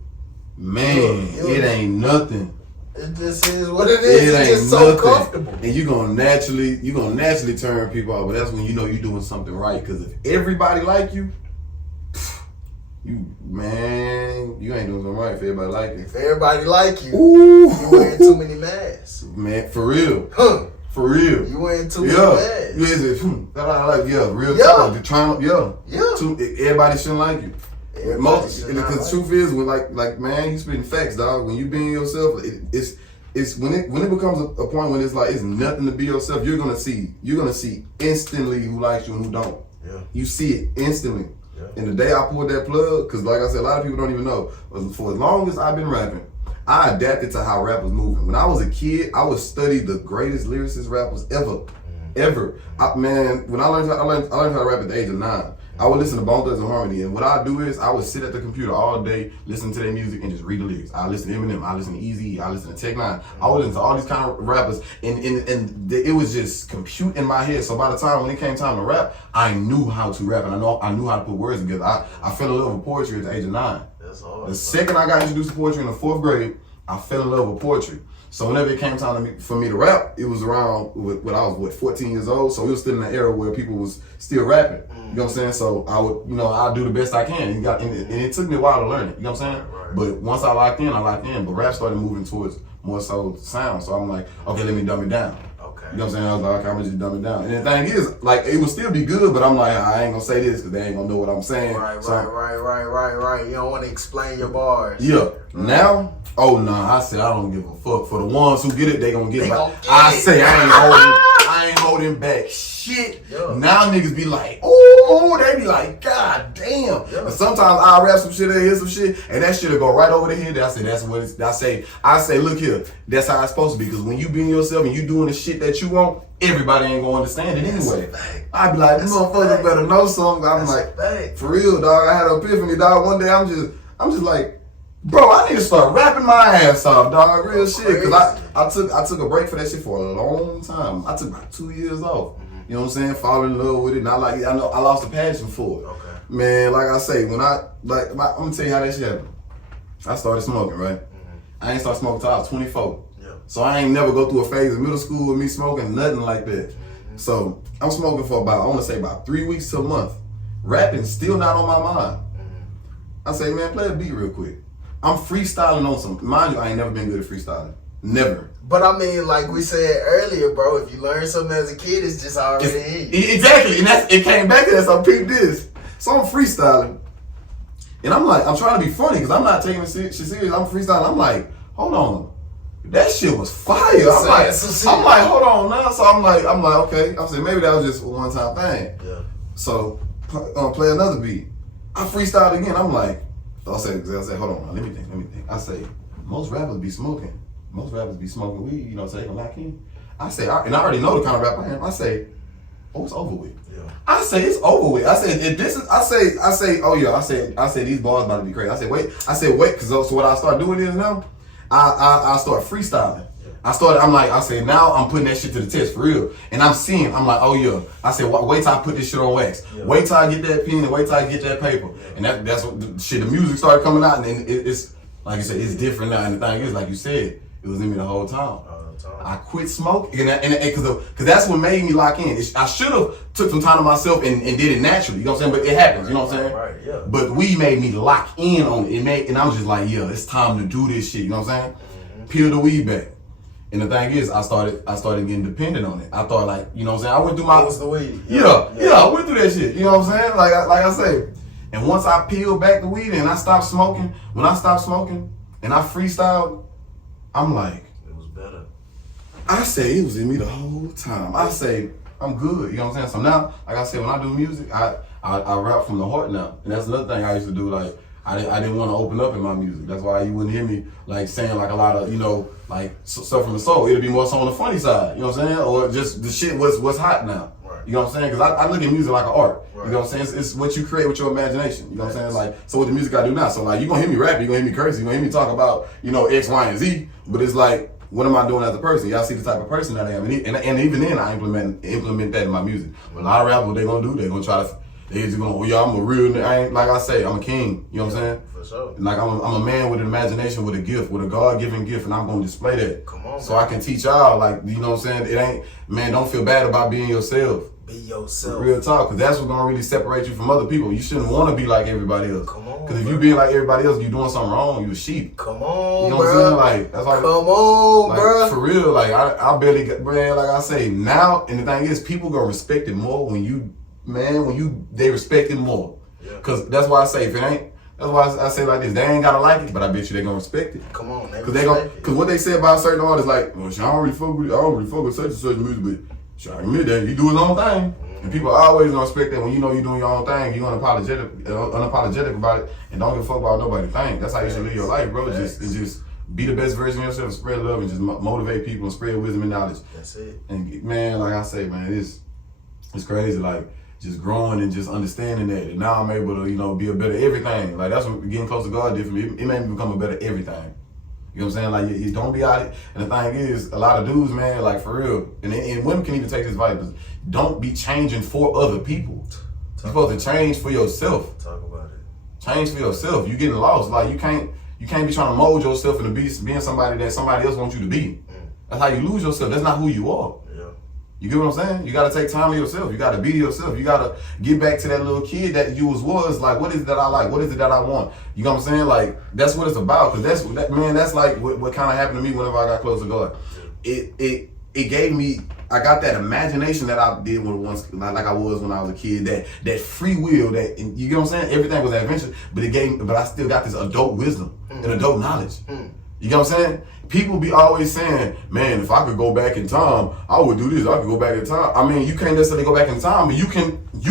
Man, it ain't nothing. It just is what it is. It ain't it's just nothing. so comfortable. And you're gonna naturally turn people off. But that's when you know you're doing something right. Because if everybody like you, you ain't doing something right if everybody like you. If everybody like you, ooh, you wearing too many masks. Man, for real. Huh. For real. You wearing too many masks. Real Yeah. talk. Everybody shouldn't like you. Because the truth is, when like man, you spitting facts, dog. When you being yourself, it's when it becomes a point when it's like it's nothing to be yourself. You're gonna see instantly who likes you and who don't. Yeah. You see it instantly. Yeah. And the day I pulled that plug, because like I said, a lot of people don't even know. For as long as I've been rapping, I adapted to how rap was moving. When I was a kid, I would study the greatest lyricist rappers ever. When I learned how to rap at the age of 9. I would listen to Bone Thugs and Harmony, and what I do is I would sit at the computer all day, listen to their music, and just read the lyrics. I listen to Eminem, I listen to Eazy, I listen to Tech Nine. I would listen to all these kind of rappers, and it was just compute in my head. So by the time when it came time to rap, I knew how to rap, and I knew how to put words together. I fell in love with poetry at the age of 9. That's awesome. The second I got introduced to poetry in the 4th grade, I fell in love with poetry. So whenever it came time for me to rap, it was around when I was 14 years old. So it was still in the era where people was still rapping. You know what I'm saying? So I would, I'd do the best I can. And it took me a while to learn it. You know what I'm saying? Right. But once I locked in. But rap started moving towards more so sound. So I'm like, okay, let me dumb it down. Okay. You know what I'm saying? I was like, okay, I'm gonna just dumb it down. And the thing is, like, it would still be good, but I'm like, I ain't gonna say this because they ain't gonna know what I'm saying. Right. You don't want to explain your bars. Yeah. Now, I said I don't give a fuck. For the ones who get it, they gonna get it. I ain't holding back shit. Yeah. Now niggas be like, oh, they be like, God damn. Yeah. And sometimes I'll rap some shit, I hear some shit, and that shit'll go right over the head. I say, that's what it's, I say, look here, that's how it's supposed to be. Because when you being yourself and you doing the shit that you want, everybody ain't gonna understand it anyway. I be like, this motherfucker better know something. I'm like, for real, dog. I had an epiphany, dog. One day I'm just like, bro, I need to start rapping my ass off, dog. Real shit. Because I took a break for that shit for a long time. I took about 2 years off. You know what I'm saying? Falling in love with it. And I lost the passion for it. Okay. Man, like I say, I'm gonna tell you how that shit happened. I started smoking, right? I ain't started smoking till I was 24. Yeah. So I ain't never go through a phase in middle school with me smoking, nothing like that. So I'm smoking for about 3 weeks to a month. Rapping still not on my mind. I say, man, play a beat real quick. I'm freestyling on some. Mind you, I ain't never been good at freestyling. Never. But I mean, like we said earlier, bro, if you learn something as a kid, it's just already in you. Exactly. And it came back to that, so I peeped this. So I'm freestyling. And I'm like, I'm trying to be funny because I'm not taking this shit serious. I'm freestyling. I'm like, hold on. That shit was fire. I'm like, hold on now. So I'm like, okay. I'm saying maybe that was just a one-time thing. Yeah. So play another beat. I freestyled again. I'm like, I say, hold on, let me think. I say, most rappers be smoking weed, so they can lock in. I say, and I already know the kind of rapper I am. I say, it's over with. Yeah. I say, it's over with. I say, these bars about to be crazy. I say, wait, because so what I start doing is now, I start freestyling. I said, now I'm putting that shit to the test for real. And I'm like, oh yeah. I said, wait till I put this shit on wax. Yeah. Wait till I get that pen and wait till I get that paper. Yeah. And that's what the music started coming out. And then it's, like you said, it's different now. And the thing is, like you said, it was in me the whole time. I quit smoking, because that's what made me lock in. I should have took some time to myself and did it naturally, you know what I'm saying? But it happens, you know what I'm saying? Right, yeah. But weed made me lock in on it. And I was just like, yeah, it's time to do this shit, you know what I'm saying? Mm-hmm. Peel the weed back. And the thing is, I started getting dependent on it. I thought, like, you know what I'm saying? I went through my... What was the weed? Yeah, I went through that shit, you know what I'm saying? Like I say. And once I peeled back the weed and I stopped smoking, when I stopped smoking and I freestyled, I'm like... I say it was in me the whole time. I say I'm good, you know what I'm saying? So now, like I said, when I do music, I rap from the heart now. And that's another thing I used to do. Like I didn't want to open up in my music. That's why you wouldn't hear me like saying like a lot of, you know, like stuff from the soul. It'll be more so on the funny side, you know what I'm saying? Or just the shit what's hot now. Right. You know what I'm saying? Because I look at music like an art. Right. You know what I'm saying? It's what you create with your imagination. You know what I'm saying? Like, so with the music I do now. So like, you're going to hear me rap, you're going to hear me curse, you're going to hear me talk about, you know, X, Y, and Z. But it's like, what am I doing as a person? Y'all see the type of person that I am. And even then, I implement that in my music. But a lot of rappers, what they going to do, they're going to try to, they just going to, well, y'all, I'm a real, I ain't, like I say, I'm a king. You know what I'm saying? For sure. And like, I'm a man with an imagination, with a gift, with a God-given gift, and I'm going to display that. Come on, so man. I can teach y'all, like, you know what I'm saying? It ain't, man, don't feel bad about being yourself. Be yourself. Real talk, because that's what's going to really separate you from other people. You shouldn't want to be like everybody else. Come on. Because if you being like everybody else, you doing something wrong, you a sheep. Come on, you know what I'm saying? Like, that's like, come on, like, bro. For real, like, I barely get, man, like I say, now, and the thing is, people going to respect it more when they respect it more. Because that's why I say, if it ain't, that's why I say like this, they ain't gotta like it, but I bet you they gonna respect it. Come on, because what they say about certain artists, like, well, I don't really fuck with such and such music, but I admit that he do his own thing. Mm-hmm. And people always gonna respect that when you know you're doing your own thing, you're unapologetic about it, and don't give a fuck about nobody think. That's how you should live your life, bro. Just be the best version of yourself, spread love, and just motivate people and spread wisdom and knowledge. That's it. And man, like I say, man, it's crazy, like, just growing and just understanding that. And now I'm able to, you know, be a better everything. Like, that's what getting close to God did for me. It made me become a better everything. You know what I'm saying? Like, you don't be out. And the thing is, a lot of dudes, man, like, for real, and women can even take this advice, but don't be changing for other people. You're supposed to change for yourself. Talk about it. Change for yourself. You're getting lost. Like, you can't be trying to mold yourself into being somebody that somebody else wants you to be. That's how you lose yourself. That's not who you are. You get what I'm saying? You gotta take time to yourself. You gotta be yourself. You gotta get back to that little kid that you was like, what is it that I like? What is it that I want? You know what I'm saying? Like, that's what it's about. Cause that's like what kind of happened to me whenever I got close to God. It gave me, I got that imagination that I did like I was when I was a kid, that free will, that, you get what I'm saying? Everything was adventure, but I still got this adult wisdom and adult knowledge. You get what I'm saying? People be always saying, man, if I could go back in time, I would do this. I could go back in time. I mean, you can't necessarily go back in time, but you can, you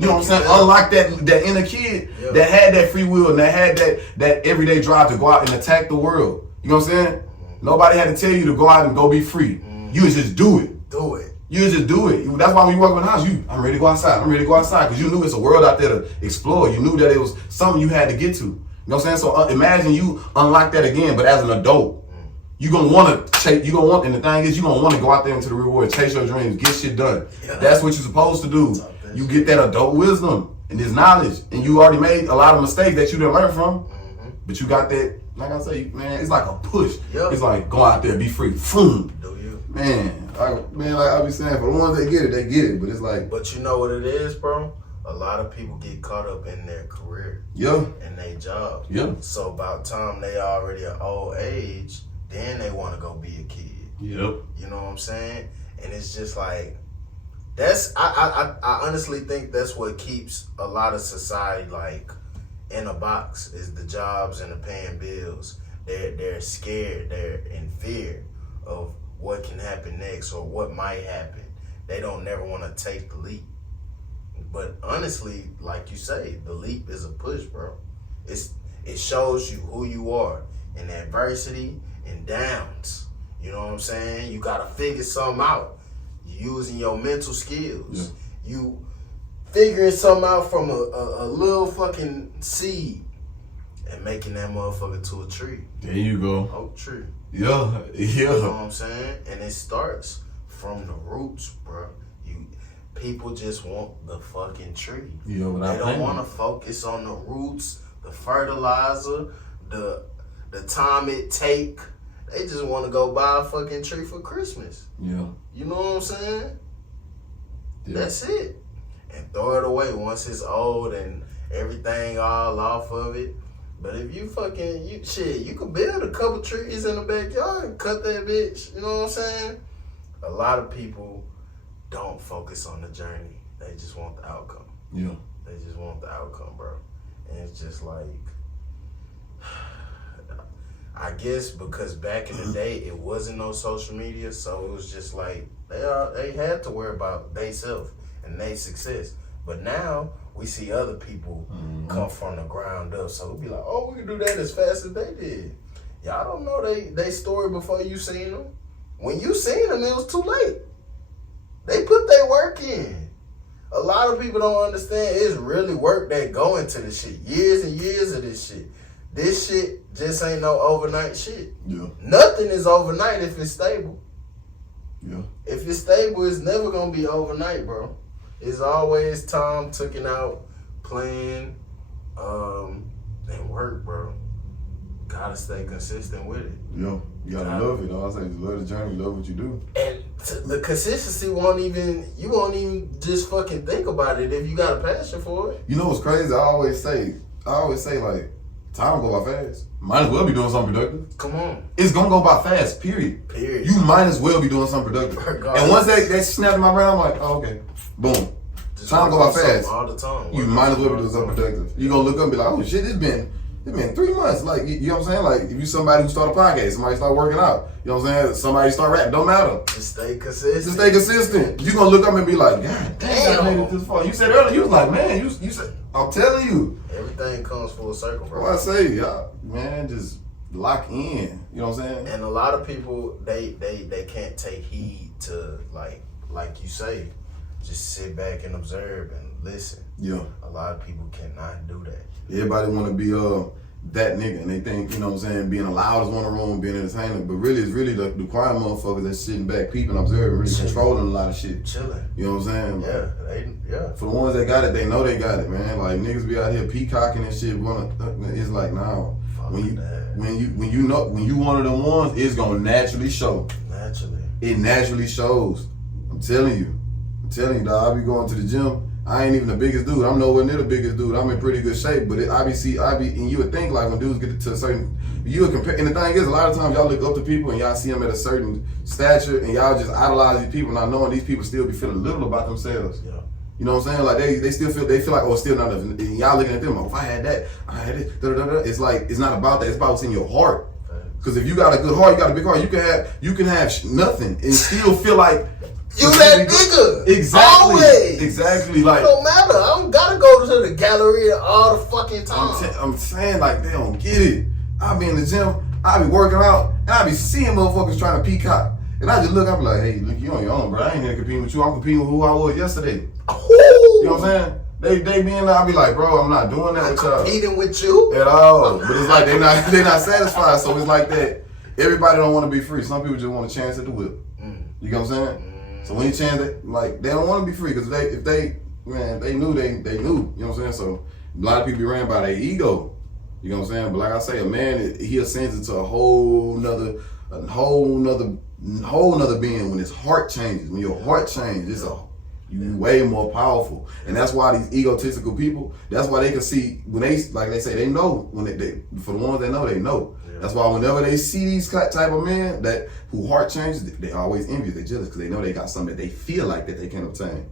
know what I'm saying, unlock that inner kid that had that free will and that had that everyday drive to go out and attack the world. You know what I'm saying? Nobody had to tell you to go out and go be free. You would just do it. Do it. You would just do it. That's why when you walk in the house, I'm ready to go outside. I'm ready to go outside because you knew it's a world out there to explore. You knew that it was something you had to get to. You know what I'm saying? So imagine you unlock that again, but as an adult. You're going to want to chase, and the thing is, you're going to want to go out there into the real world, chase your dreams, get shit done. Yeah. That's what you're supposed to do. You get that adult wisdom and this knowledge, and you already made a lot of mistakes that you didn't learn from, but you got that, like I say, man, it's like a push. Yep. It's like, go out there, be free. Boom. Do you? Man, like I be saying, for the ones that get it, but it's like. But you know what it is, bro? A lot of people get caught up in their career. Yeah. And their job. Yeah. So about time they already at old age, then they want to go be a kid. Yep. You know what I'm saying? And it's just like, I honestly think that's what keeps a lot of society like in a box, is the jobs and the paying bills. They're scared. They're in fear of what can happen next or what might happen. They don't never want to take the leap. But honestly, like you say, the leap is a push, bro. It shows you who you are in adversity and downs. You know what I'm saying? You gotta figure something out. Using your mental skills. Yeah. You figuring something out from a little fucking seed and making that motherfucker to a tree. There you go. Oak tree. Yeah. You know what I'm saying? And it starts from the roots, bro. People just want the fucking tree. They don't want to focus on the roots, the fertilizer, the time it take. They just want to go buy a fucking tree for Christmas. Yeah. You know what I'm saying? Yeah. That's it. And throw it away once it's old and everything all off of it. But if you you could build a couple trees in the backyard and cut that bitch. You know what I'm saying? A lot of people don't focus on the journey. They just want the outcome. Yeah. They just want the outcome, bro. And it's just like, I guess because back in the day it wasn't no social media, so it was just like they had to worry about themselves and their success. But now we see other people come from the ground up, so we be like, oh, we can do that as fast as they did. Y'all don't know they story before you seen them. When you seen them, it was too late. They put their work in. A lot of people don't understand it's really work that go into this shit. Years and years of this shit. This shit just ain't no overnight shit. Yeah. Nothing is overnight if it's stable. Yeah. If it's stable, it's never gonna be overnight, bro. It's always time taken out, playing, and work, bro. Gotta stay consistent with it. Yeah. You gotta love it. All I say is love the journey, love what you do. And the consistency you won't even just fucking think about it if you got a passion for it. You know what's crazy? I always say like, time go by fast. Might as well be doing something productive. Come on. It's gonna go by fast, period. You might as well be doing something productive. And once they snap in my brain, I'm like, oh, okay. Boom. Just time go by fast. All the time. You might as well be doing something productive. You gonna look up and be like, oh shit, it's been 3 months. Like, you know what I'm saying? Like, if you somebody who start a podcast, somebody start working out, you know what I'm saying? Somebody start rapping, don't matter. Just stay consistent. Just stay consistent. You gonna look up and be like, God damn, I made it this far. You said earlier, you was like, man, you said, I'm telling you. Everything comes full circle, bro. What I say, y'all, man, just lock in. You know what I'm saying? And a lot of people, they can't take heed to, like you say, just sit back and observe and listen. Yeah. A lot of people cannot do that. Everybody want to be that nigga, and they think, you know what I'm saying, being the loudest one in the room, being entertainment, but really it's really the quiet motherfuckers that's sitting back, peeping, observing, really controlling a lot of shit. Chilling. You know what I'm saying? Yeah. For the ones that got it, they know they got it, man. Like, niggas be out here peacocking and shit. It's like, nah. When you one of them ones, it's gonna naturally show. Naturally. It naturally shows. I'm telling you, dog. I be going to the gym. I ain't even the biggest dude. I'm nowhere near the biggest dude. I'm in pretty good shape, but and you would think like when dudes get to a certain, you would compare. And the thing is, a lot of times y'all look up to people and y'all see them at a certain stature, and y'all just idolize these people, not knowing these people still be feeling little about themselves. Yeah. You know what I'm saying? Like they still feel like, oh, it's still not enough. And y'all looking at them, oh, if I had that, I had it. It's like, it's not about that. It's about what's in your heart. Because if you got a good heart, you got a big heart, you can have nothing and still feel like you that nigga. Exactly. Always. Exactly. Like, it don't matter. I don't gotta go to the gallery all the fucking time. I'm saying, like, they don't get it. I be in the gym, I be working out, and I be seeing motherfuckers trying to peacock. And I just look, I be like, hey, look, you on your own, bro. I ain't here competing with you. I'm competing with who I was yesterday. Ooh. You know what I'm saying? They being there, I be like, bro, I'm not doing that with y'all. Competing with you? At all. But it's like they not satisfied. So it's like that. Everybody don't want to be free. Some people just want a chance at the whip. You know what I'm saying? So when you chance it, like, they don't want to be free because if they knew, they knew. You know what I'm saying? So a lot of people be ran by their ego. You know what I'm saying? But like I say, a man, he ascends into a whole nother being when his heart changes. When your heart changes, you way more powerful. And that's why these egotistical people, that's why they can see when they, like they say, they know when they for the ones that know, they know. Yeah. That's why whenever they see these type of men who heart changes, they always envious, they jealous because they know they got something that they feel like that they can obtain.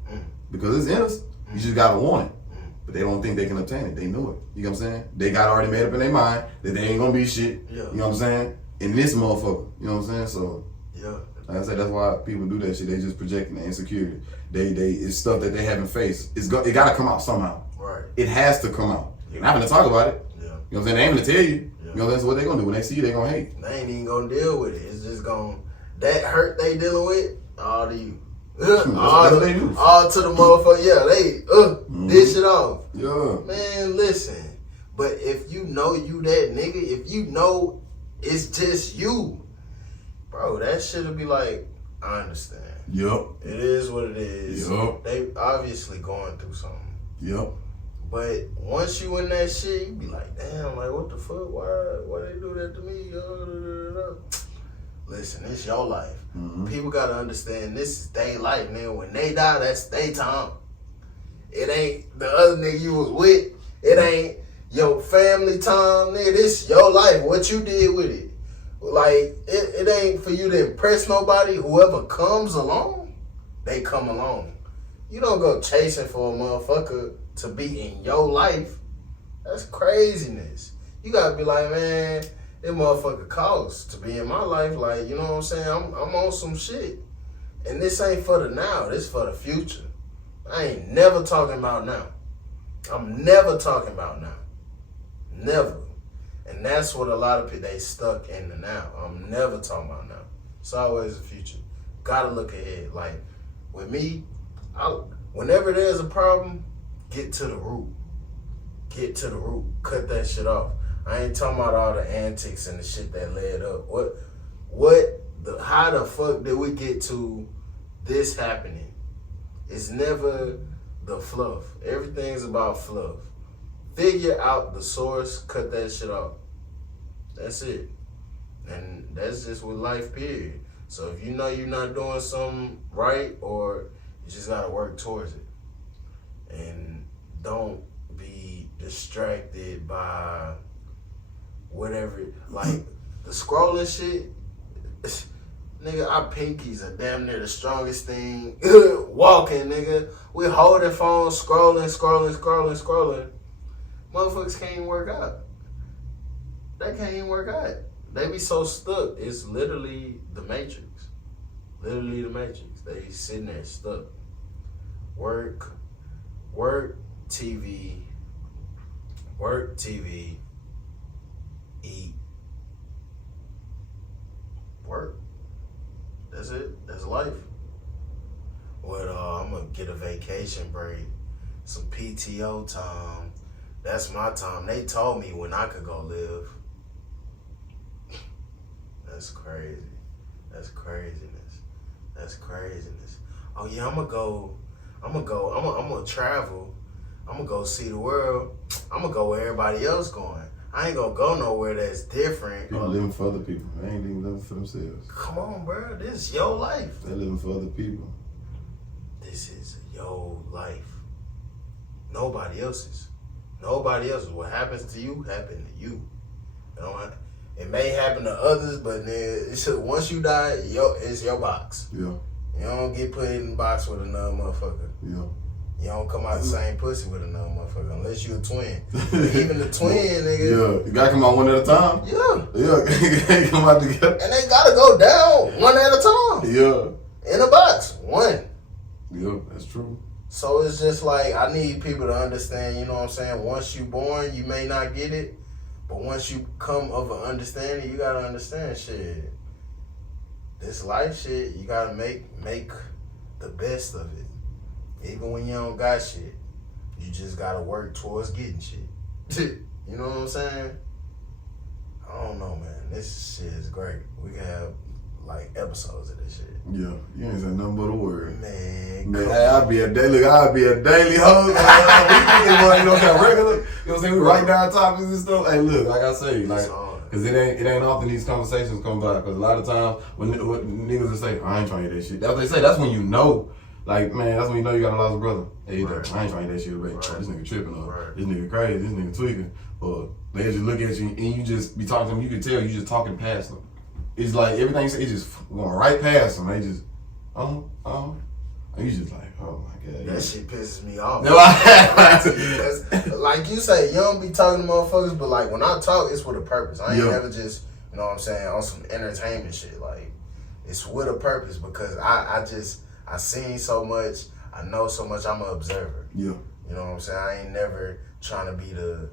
Because it's in us. You just gotta want it. But they don't think they can obtain it. They know it. You know what I'm saying? They got already made up in their mind that they ain't gonna be shit. Yeah. You know what I'm saying? In this motherfucker. You know what I'm saying? So yeah. Like I said, that's why people do that shit. They just projecting the insecurity. It's stuff that they haven't faced. It gotta come out somehow. Right. It has to come out. They're not gonna talk about it. Yeah. You know what I'm saying? They ain't gonna tell you. Yeah. You know, that's what they gonna do. When they see you, they gonna hate. They ain't even gonna deal with it. It's just that hurt they dealing with, all to the motherfucker. Yeah, they dish it off. Yeah. Man, listen. But if you know you that nigga, if you know it's just you, bro, that shit'll be like, I understand. Yup. It is what it is. Yup. They obviously going through something. Yup. But once you in that shit, you be like, damn, like what the fuck? Why they do that to me? Listen, it's your life. Mm-hmm. People gotta understand this is their life, man. When they die, that's their time. It ain't the other nigga you was with. It ain't your family time, nigga. This your life. What you did with it. Like, it ain't for you to impress nobody. Whoever comes along, they come along. You don't go chasing for a motherfucker to be in your life. That's craziness. You gotta be like, man, it motherfucker costs to be in my life. Like, you know what I'm saying? I'm on some shit. And this ain't for the now. This for the future. I ain't never talking about now. I'm never talking about now. Never. And that's what a lot of people, they stuck in the now. I'm never talking about now. It's always the future. Gotta look ahead. Like, with me, whenever there's a problem, get to the root. Get to the root. Cut that shit off. I ain't talking about all the antics and the shit that led up. How the fuck did we get to this happening? It's never the fluff. Everything's about fluff. Figure out the source, cut that shit off. That's it. And that's just with life, period. So if you know you're not doing something right, or you just gotta work towards it. And don't be distracted by whatever, like the scrolling shit. Nigga, our pinkies are damn near the strongest thing walking, nigga. We holding phones, scrolling. Motherfuckers can't even work out. They can't even work out. They be so stuck. It's literally the Matrix. Literally the Matrix. They sitting there stuck. Work, TV, eat, work. That's it. That's life. Well, I'm gonna get a vacation break, some PTO time. That's my time. They told me when I could go live. That's crazy. That's craziness. That's craziness. Oh yeah, I'm gonna travel. I'm gonna go see the world. I'm gonna go where everybody else going. I ain't gonna go nowhere that's different. People living for other people. They ain't even living for themselves. Come on, bro. This is your life. They're living for other people. This is your life. Nobody else's. Nobody else's. What happens to you, happened to you. You know, it may happen to others, but then once you die, it's your box. Yeah. You don't get put in the box with another motherfucker. Yeah. You don't come out the same pussy with another motherfucker unless you a twin. Even the twin, nigga. Yeah, you gotta come out one at a time. Yeah. Yeah, can't come out together. And they gotta go down one at a time. Yeah. In a box, one. Yeah, that's true. So it's just like, I need people to understand, you know what I'm saying? Once you born, you may not get it, but once you come of an understanding, you gotta understand shit. This life shit, you gotta make the best of it. Even when you don't got shit, you just gotta work towards getting shit. You know what I'm saying? I don't know, man. This shit is great. We can have like episodes of this shit. Yeah, you ain't saying nothing but a word. Man, hey, I'll be a daily host. We you know, kind regular. You know what I'm saying? We write down topics and stuff. Hey, look, like I say, like, cause it ain't often these conversations come by. Cause a lot of times when niggas will say, I ain't trying to hear that shit. That's what they say. That's when you know. Like, man, that's when you know you got a lost brother. Hey, right. I ain't trying to hear that shit, right? Oh, this nigga tripping, or this nigga crazy, this nigga tweaking. Or they just look at you and you just be talking to them. You can tell you just talking past them. It's like everything it's just going right past them. They just, and you just like, oh my God. That shit pisses me off. No, like you say, you don't be talking to motherfuckers, but like when I talk, it's with a purpose. I ain't never just, you know what I'm saying, on some entertainment shit. Like, it's with a purpose because I seen so much, I know so much, I'm an observer. Yeah. You know what I'm saying? I ain't never trying to be the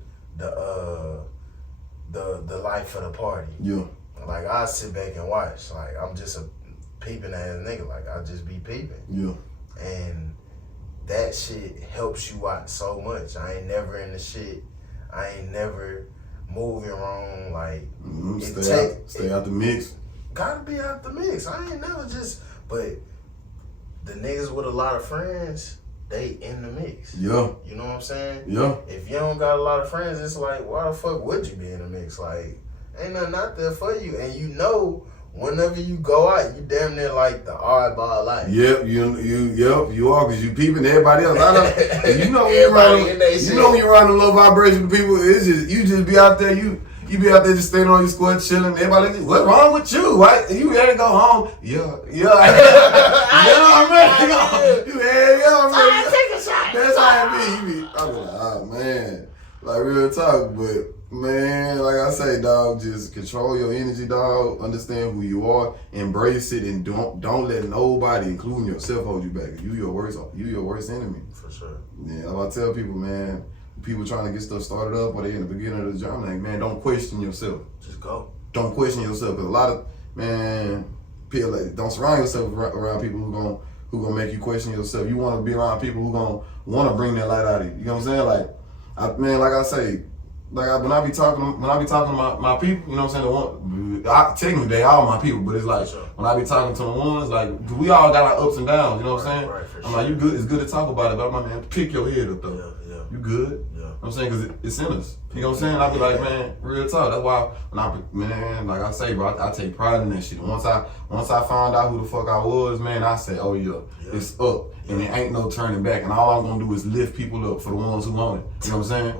life of the party. Yeah. Like, I sit back and watch. Like, I'm just a peeping ass nigga. Like, I just be peeping. Yeah. And that shit helps you out so much. I ain't never in the shit. I ain't never moving wrong. Like, stay out the mix. gotta be out the mix. I ain't never just, but the niggas with a lot of friends, they in the mix. Yeah. You know what I'm saying? Yeah. If you don't got a lot of friends, it's like, why the fuck would you be in the mix? Like, ain't nothing out there for you. And you know, whenever you go out, you damn near like the oddball life. Yep, you are, because you peeping everybody else. And you know when you run them low vibration people, it's just you just be out there, you be out there just staying on your squad chilling. Everybody like, what's wrong with you? Right? You ready to go home? Yeah. You know I'm ready to go. You ready? I'm ready to take a shot. That's how it be. I'm like, oh man, like real talk, but. Man, like I say, dog, just control your energy, dog. Understand who you are, embrace it, and don't let nobody, including yourself, hold you back. You your worst enemy. For sure. Yeah, I tell people, man, people trying to get stuff started up or they in the beginning of the job, I'm like, man, don't question yourself. Just go. Don't question yourself, because a lot of people like, don't surround yourself around people who gonna make you question yourself. You want to be around people who gonna want to bring that light out of you. You know what I'm saying? Like I say. Like when I be talking to my people, you know what I'm saying? Technically they all my people, but it's like when I be talking to the ones, like we all got our ups and downs, you know what I'm saying? Right, I'm like, you good? It's good to talk about it, but I'm like, man, pick your head up though. Yeah. You good? Yeah. You know what I'm saying? Because it's in us. You know what I'm saying? I be like, man, real talk. That's why like I say, bro, I take pride in that shit. Once I found out who the fuck I was, man, I say, oh yeah, it's up, and it ain't no turning back. And all I'm gonna do is lift people up for the ones who want it. You know what I'm saying?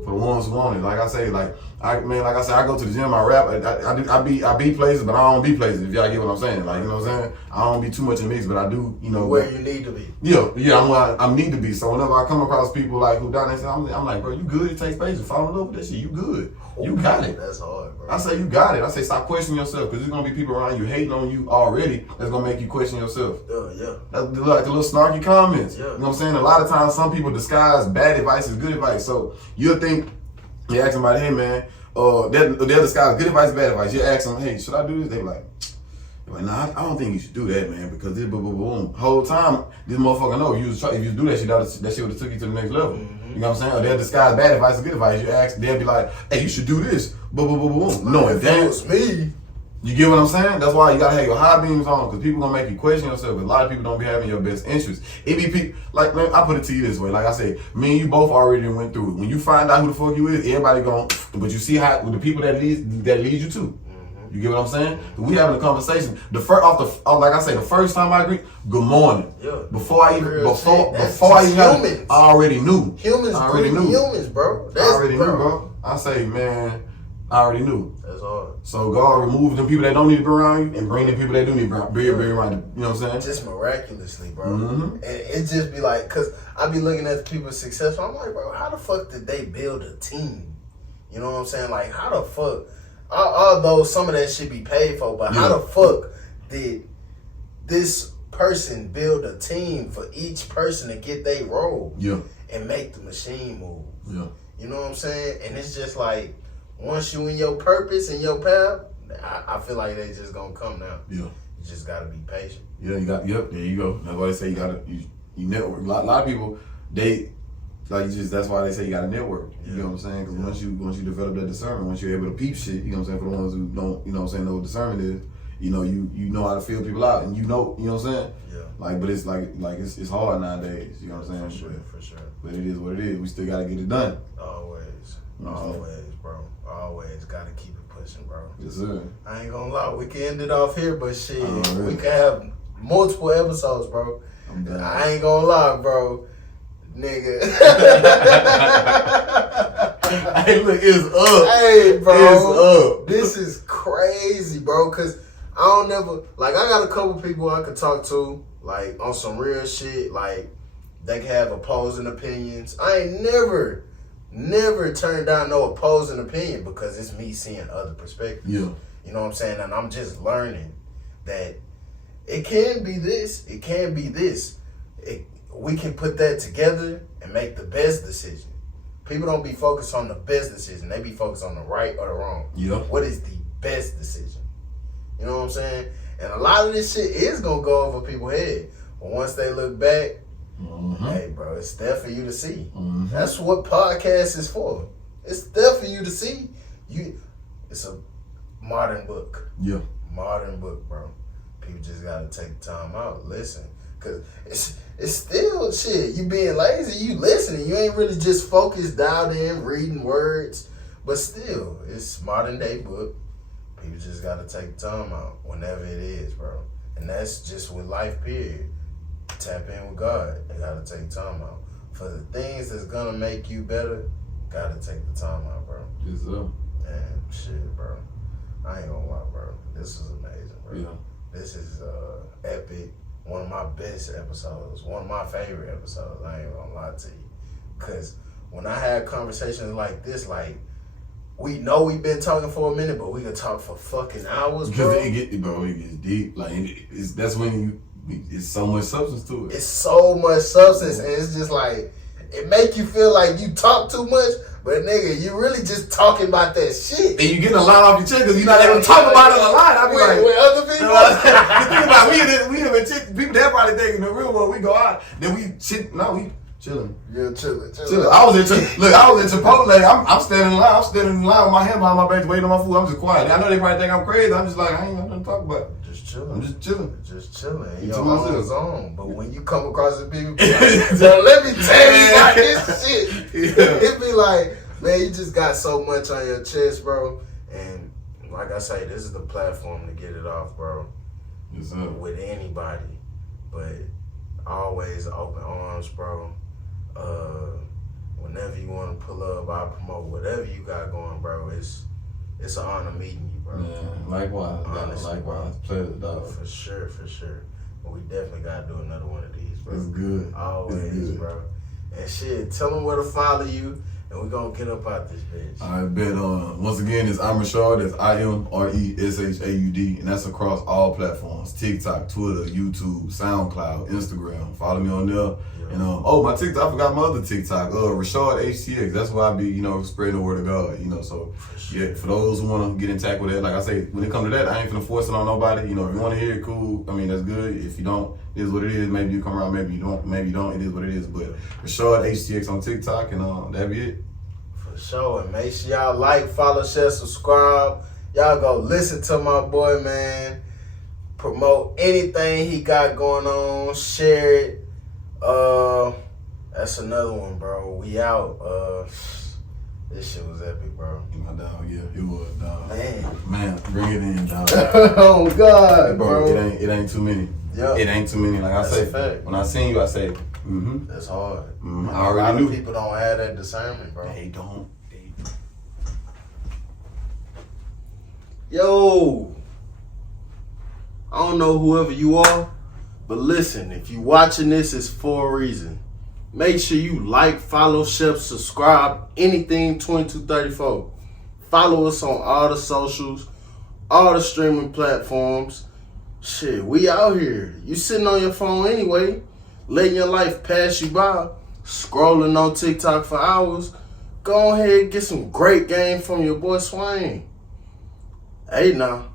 For the ones who want it, like I say, I go to the gym, I rap, I be places, but I don't be places. If y'all get what I'm saying, like you know what I'm saying, I don't be too much in mix, but I do, you know, where you need to be. Yeah, I'm where I need to be. So whenever I come across people like who down there, I'm like, bro, you good? It takes patience. Fall in love with that shit. You good? You got it. That's hard, bro. I say you got it. I say stop questioning yourself, because there's gonna be people around you hating on you already. That's gonna make you question yourself. Yeah. That's like the little snarky comments. Yeah. You know what I'm saying? A lot of times, some people disguise bad advice as good advice. So you'll think. You ask somebody, hey man, they'll disguise good advice, bad advice. You ask them, hey, should I do this? They be like, nah, I don't think you should do that, man, because this boom, boom, boom. Whole time, this motherfucker know if you do that shit, that shit would have took you to the next level. Mm-hmm. You know what I'm saying? Or they'll disguise bad advice as good advice. You ask, they'll be like, hey, you should do this. Boom, boom, boom, boom. No, if that's me. You get what I'm saying? That's why you gotta have your high beams on, because people gonna make you question yourself. Because a lot of people don't be having your best interest. It be people, like, man, I put it to you this way. Like I said, me and you both already went through it. When you find out who the fuck you is, everybody gonna, but you see how, with the people that lead you to. You get what I'm saying? We having a conversation. Like I say, the first time I agree, good morning. Yeah. Before I even I already knew. Humans, bro. I already knew, bro. I say, man, I already knew. That's hard. So God remove them people that don't need to be around you and bring the people that do need to be around you. You know what I'm saying? Just miraculously, bro. Mm-hmm. And it just be like, cause I be looking at people successful. I'm like, bro, how the fuck did they build a team? You know what I'm saying? Like, how the fuck? Although some of that shit be paid for, but how the fuck did this person build a team for each person to get their role? Yeah. And make the machine move. Yeah. You know what I'm saying? And it's just like, once you in your purpose and your path, I feel like they just gonna come now. Yeah. You just gotta be patient. Yeah, there you go. That's why they say you network. A lot of people, that's why they say you gotta network. You know what I'm saying? Because once you develop that discernment, once you're able to peep shit, you know what I'm saying, for the ones who don't, you know what I'm saying, know what discernment is, you know how to feel people out, and you know what I'm saying? Yeah. Like, but it's like it's hard nowadays, you know what I'm saying? For sure. But it is what it is. We still gotta get it done. Always, bro. Always gotta keep it pushing, bro. Yes, sir. I ain't gonna lie, we can end it off here, but shit, we can have multiple episodes, bro. I ain't gonna lie, bro. Nigga. Hey, look, it's up. Hey, bro. It's up. This is crazy, bro, because I got a couple people I could talk to, like, on some real shit, like, they can have opposing opinions. I ain't never turned down no opposing opinion, because it's me seeing other perspectives. Yeah. You know what I'm saying? And I'm just learning that it can be this, it can be this. We can put that together and make the best decision. People don't be focused on the best decision. They be focused on the right or the wrong. Yeah. What is the best decision? You know what I'm saying? And a lot of this shit is going to go over people's head. But once they look back, hey, bro, it's there for you to see. That's what podcast is for. It's there for you to see. It's a modern book. Yeah. modern book, bro. People just gotta take the time out, listen. Cause it's still shit. You being lazy, you listening. You ain't really just focused, dialed in, reading words. But still, it's modern day book. People just gotta take the time out whenever it is, bro. And that's just with life, period. Tap in with God. You gotta take time out. For the things that's gonna make you better, gotta take the time out, bro. Yes, sir. And shit, bro. I ain't gonna lie, bro. This is amazing, bro. Yeah. This is epic. One of my best episodes. One of my favorite episodes. I ain't gonna lie to you. Cause when I had conversations like this, like, we know we've been talking for a minute, but we can talk for fucking hours, bro. Because it gets deep. Like, that's when it's so much substance to it. It's so much substance, and it's just like, it make you feel like you talk too much, but nigga, you really just talking about that shit. And you getting a lot off your chest because you're not able to talk about it a lot. I be like, with other people. Think about we have been people that probably think in the real world we go out, then we shit. No, we chilling. Yeah, chilling. I was in Chipotle. I'm standing in line. I'm standing in line with my hand behind my back, waiting on my food. I'm just quiet. I know they probably think I'm crazy. I'm just like, I ain't got nothing to talk about. Just chilling. I'm just chilling. You're on his own. But when you come across the people, like, so let me tell you about this shit. Yeah. It be like, man, you just got so much on your chest, bro. And like I say, this is the platform to get it off, bro. Yes, sir. With anybody. But always open arms, bro. Whenever you want to pull up, I'll promote whatever you got going, bro. It's an honor meeting you, bro. Yeah, likewise. Honestly, Likewise. Pleasure, dog. For sure. But we definitely got to do another one of these, bro. It's good. Always, it's good. bro. And shit, tell them where to follow you, and we're going to get up out this bitch. I bet, once again, it's ImReshaud. That's ImReshaud, and that's across all platforms: TikTok, Twitter, YouTube, SoundCloud, Instagram. Follow me on there. And my TikTok, I forgot my other TikTok, Rashad HTX. That's why I be, spreading the word of God, So yeah, for those who wanna get in touch with that, like I say, when it comes to that, I ain't finna force it on nobody. If you wanna hear it, cool. I mean, that's good. If you don't, it is what it is. Maybe you come around, maybe you don't. Maybe you don't. It is what it is. But Rashad HTX on TikTok, and that be it. For sure. And make sure y'all like, follow, share, subscribe. Y'all go listen to my boy, man. Promote anything he got going on. Share it. That's another one, bro. We out. This shit was epic, bro. My dog, yeah, it was, dog. Man, bring it in, dog. Oh God, bro. It ain't too many. Yeah, it ain't too many. Like that's I say, a fact. When I seen you, I say, That's hard. I A lot already knew. of people don't have that discernment, bro. They don't. Yo, I don't know whoever you are, but listen, if you watching this, it's for a reason. Make sure you like, follow, share, subscribe, anything 2234. Follow us on all the socials, all the streaming platforms. Shit, we out here. You sitting on your phone anyway, letting your life pass you by, scrolling on TikTok for hours. Go ahead and get some great game from your boy Swain. Hey now.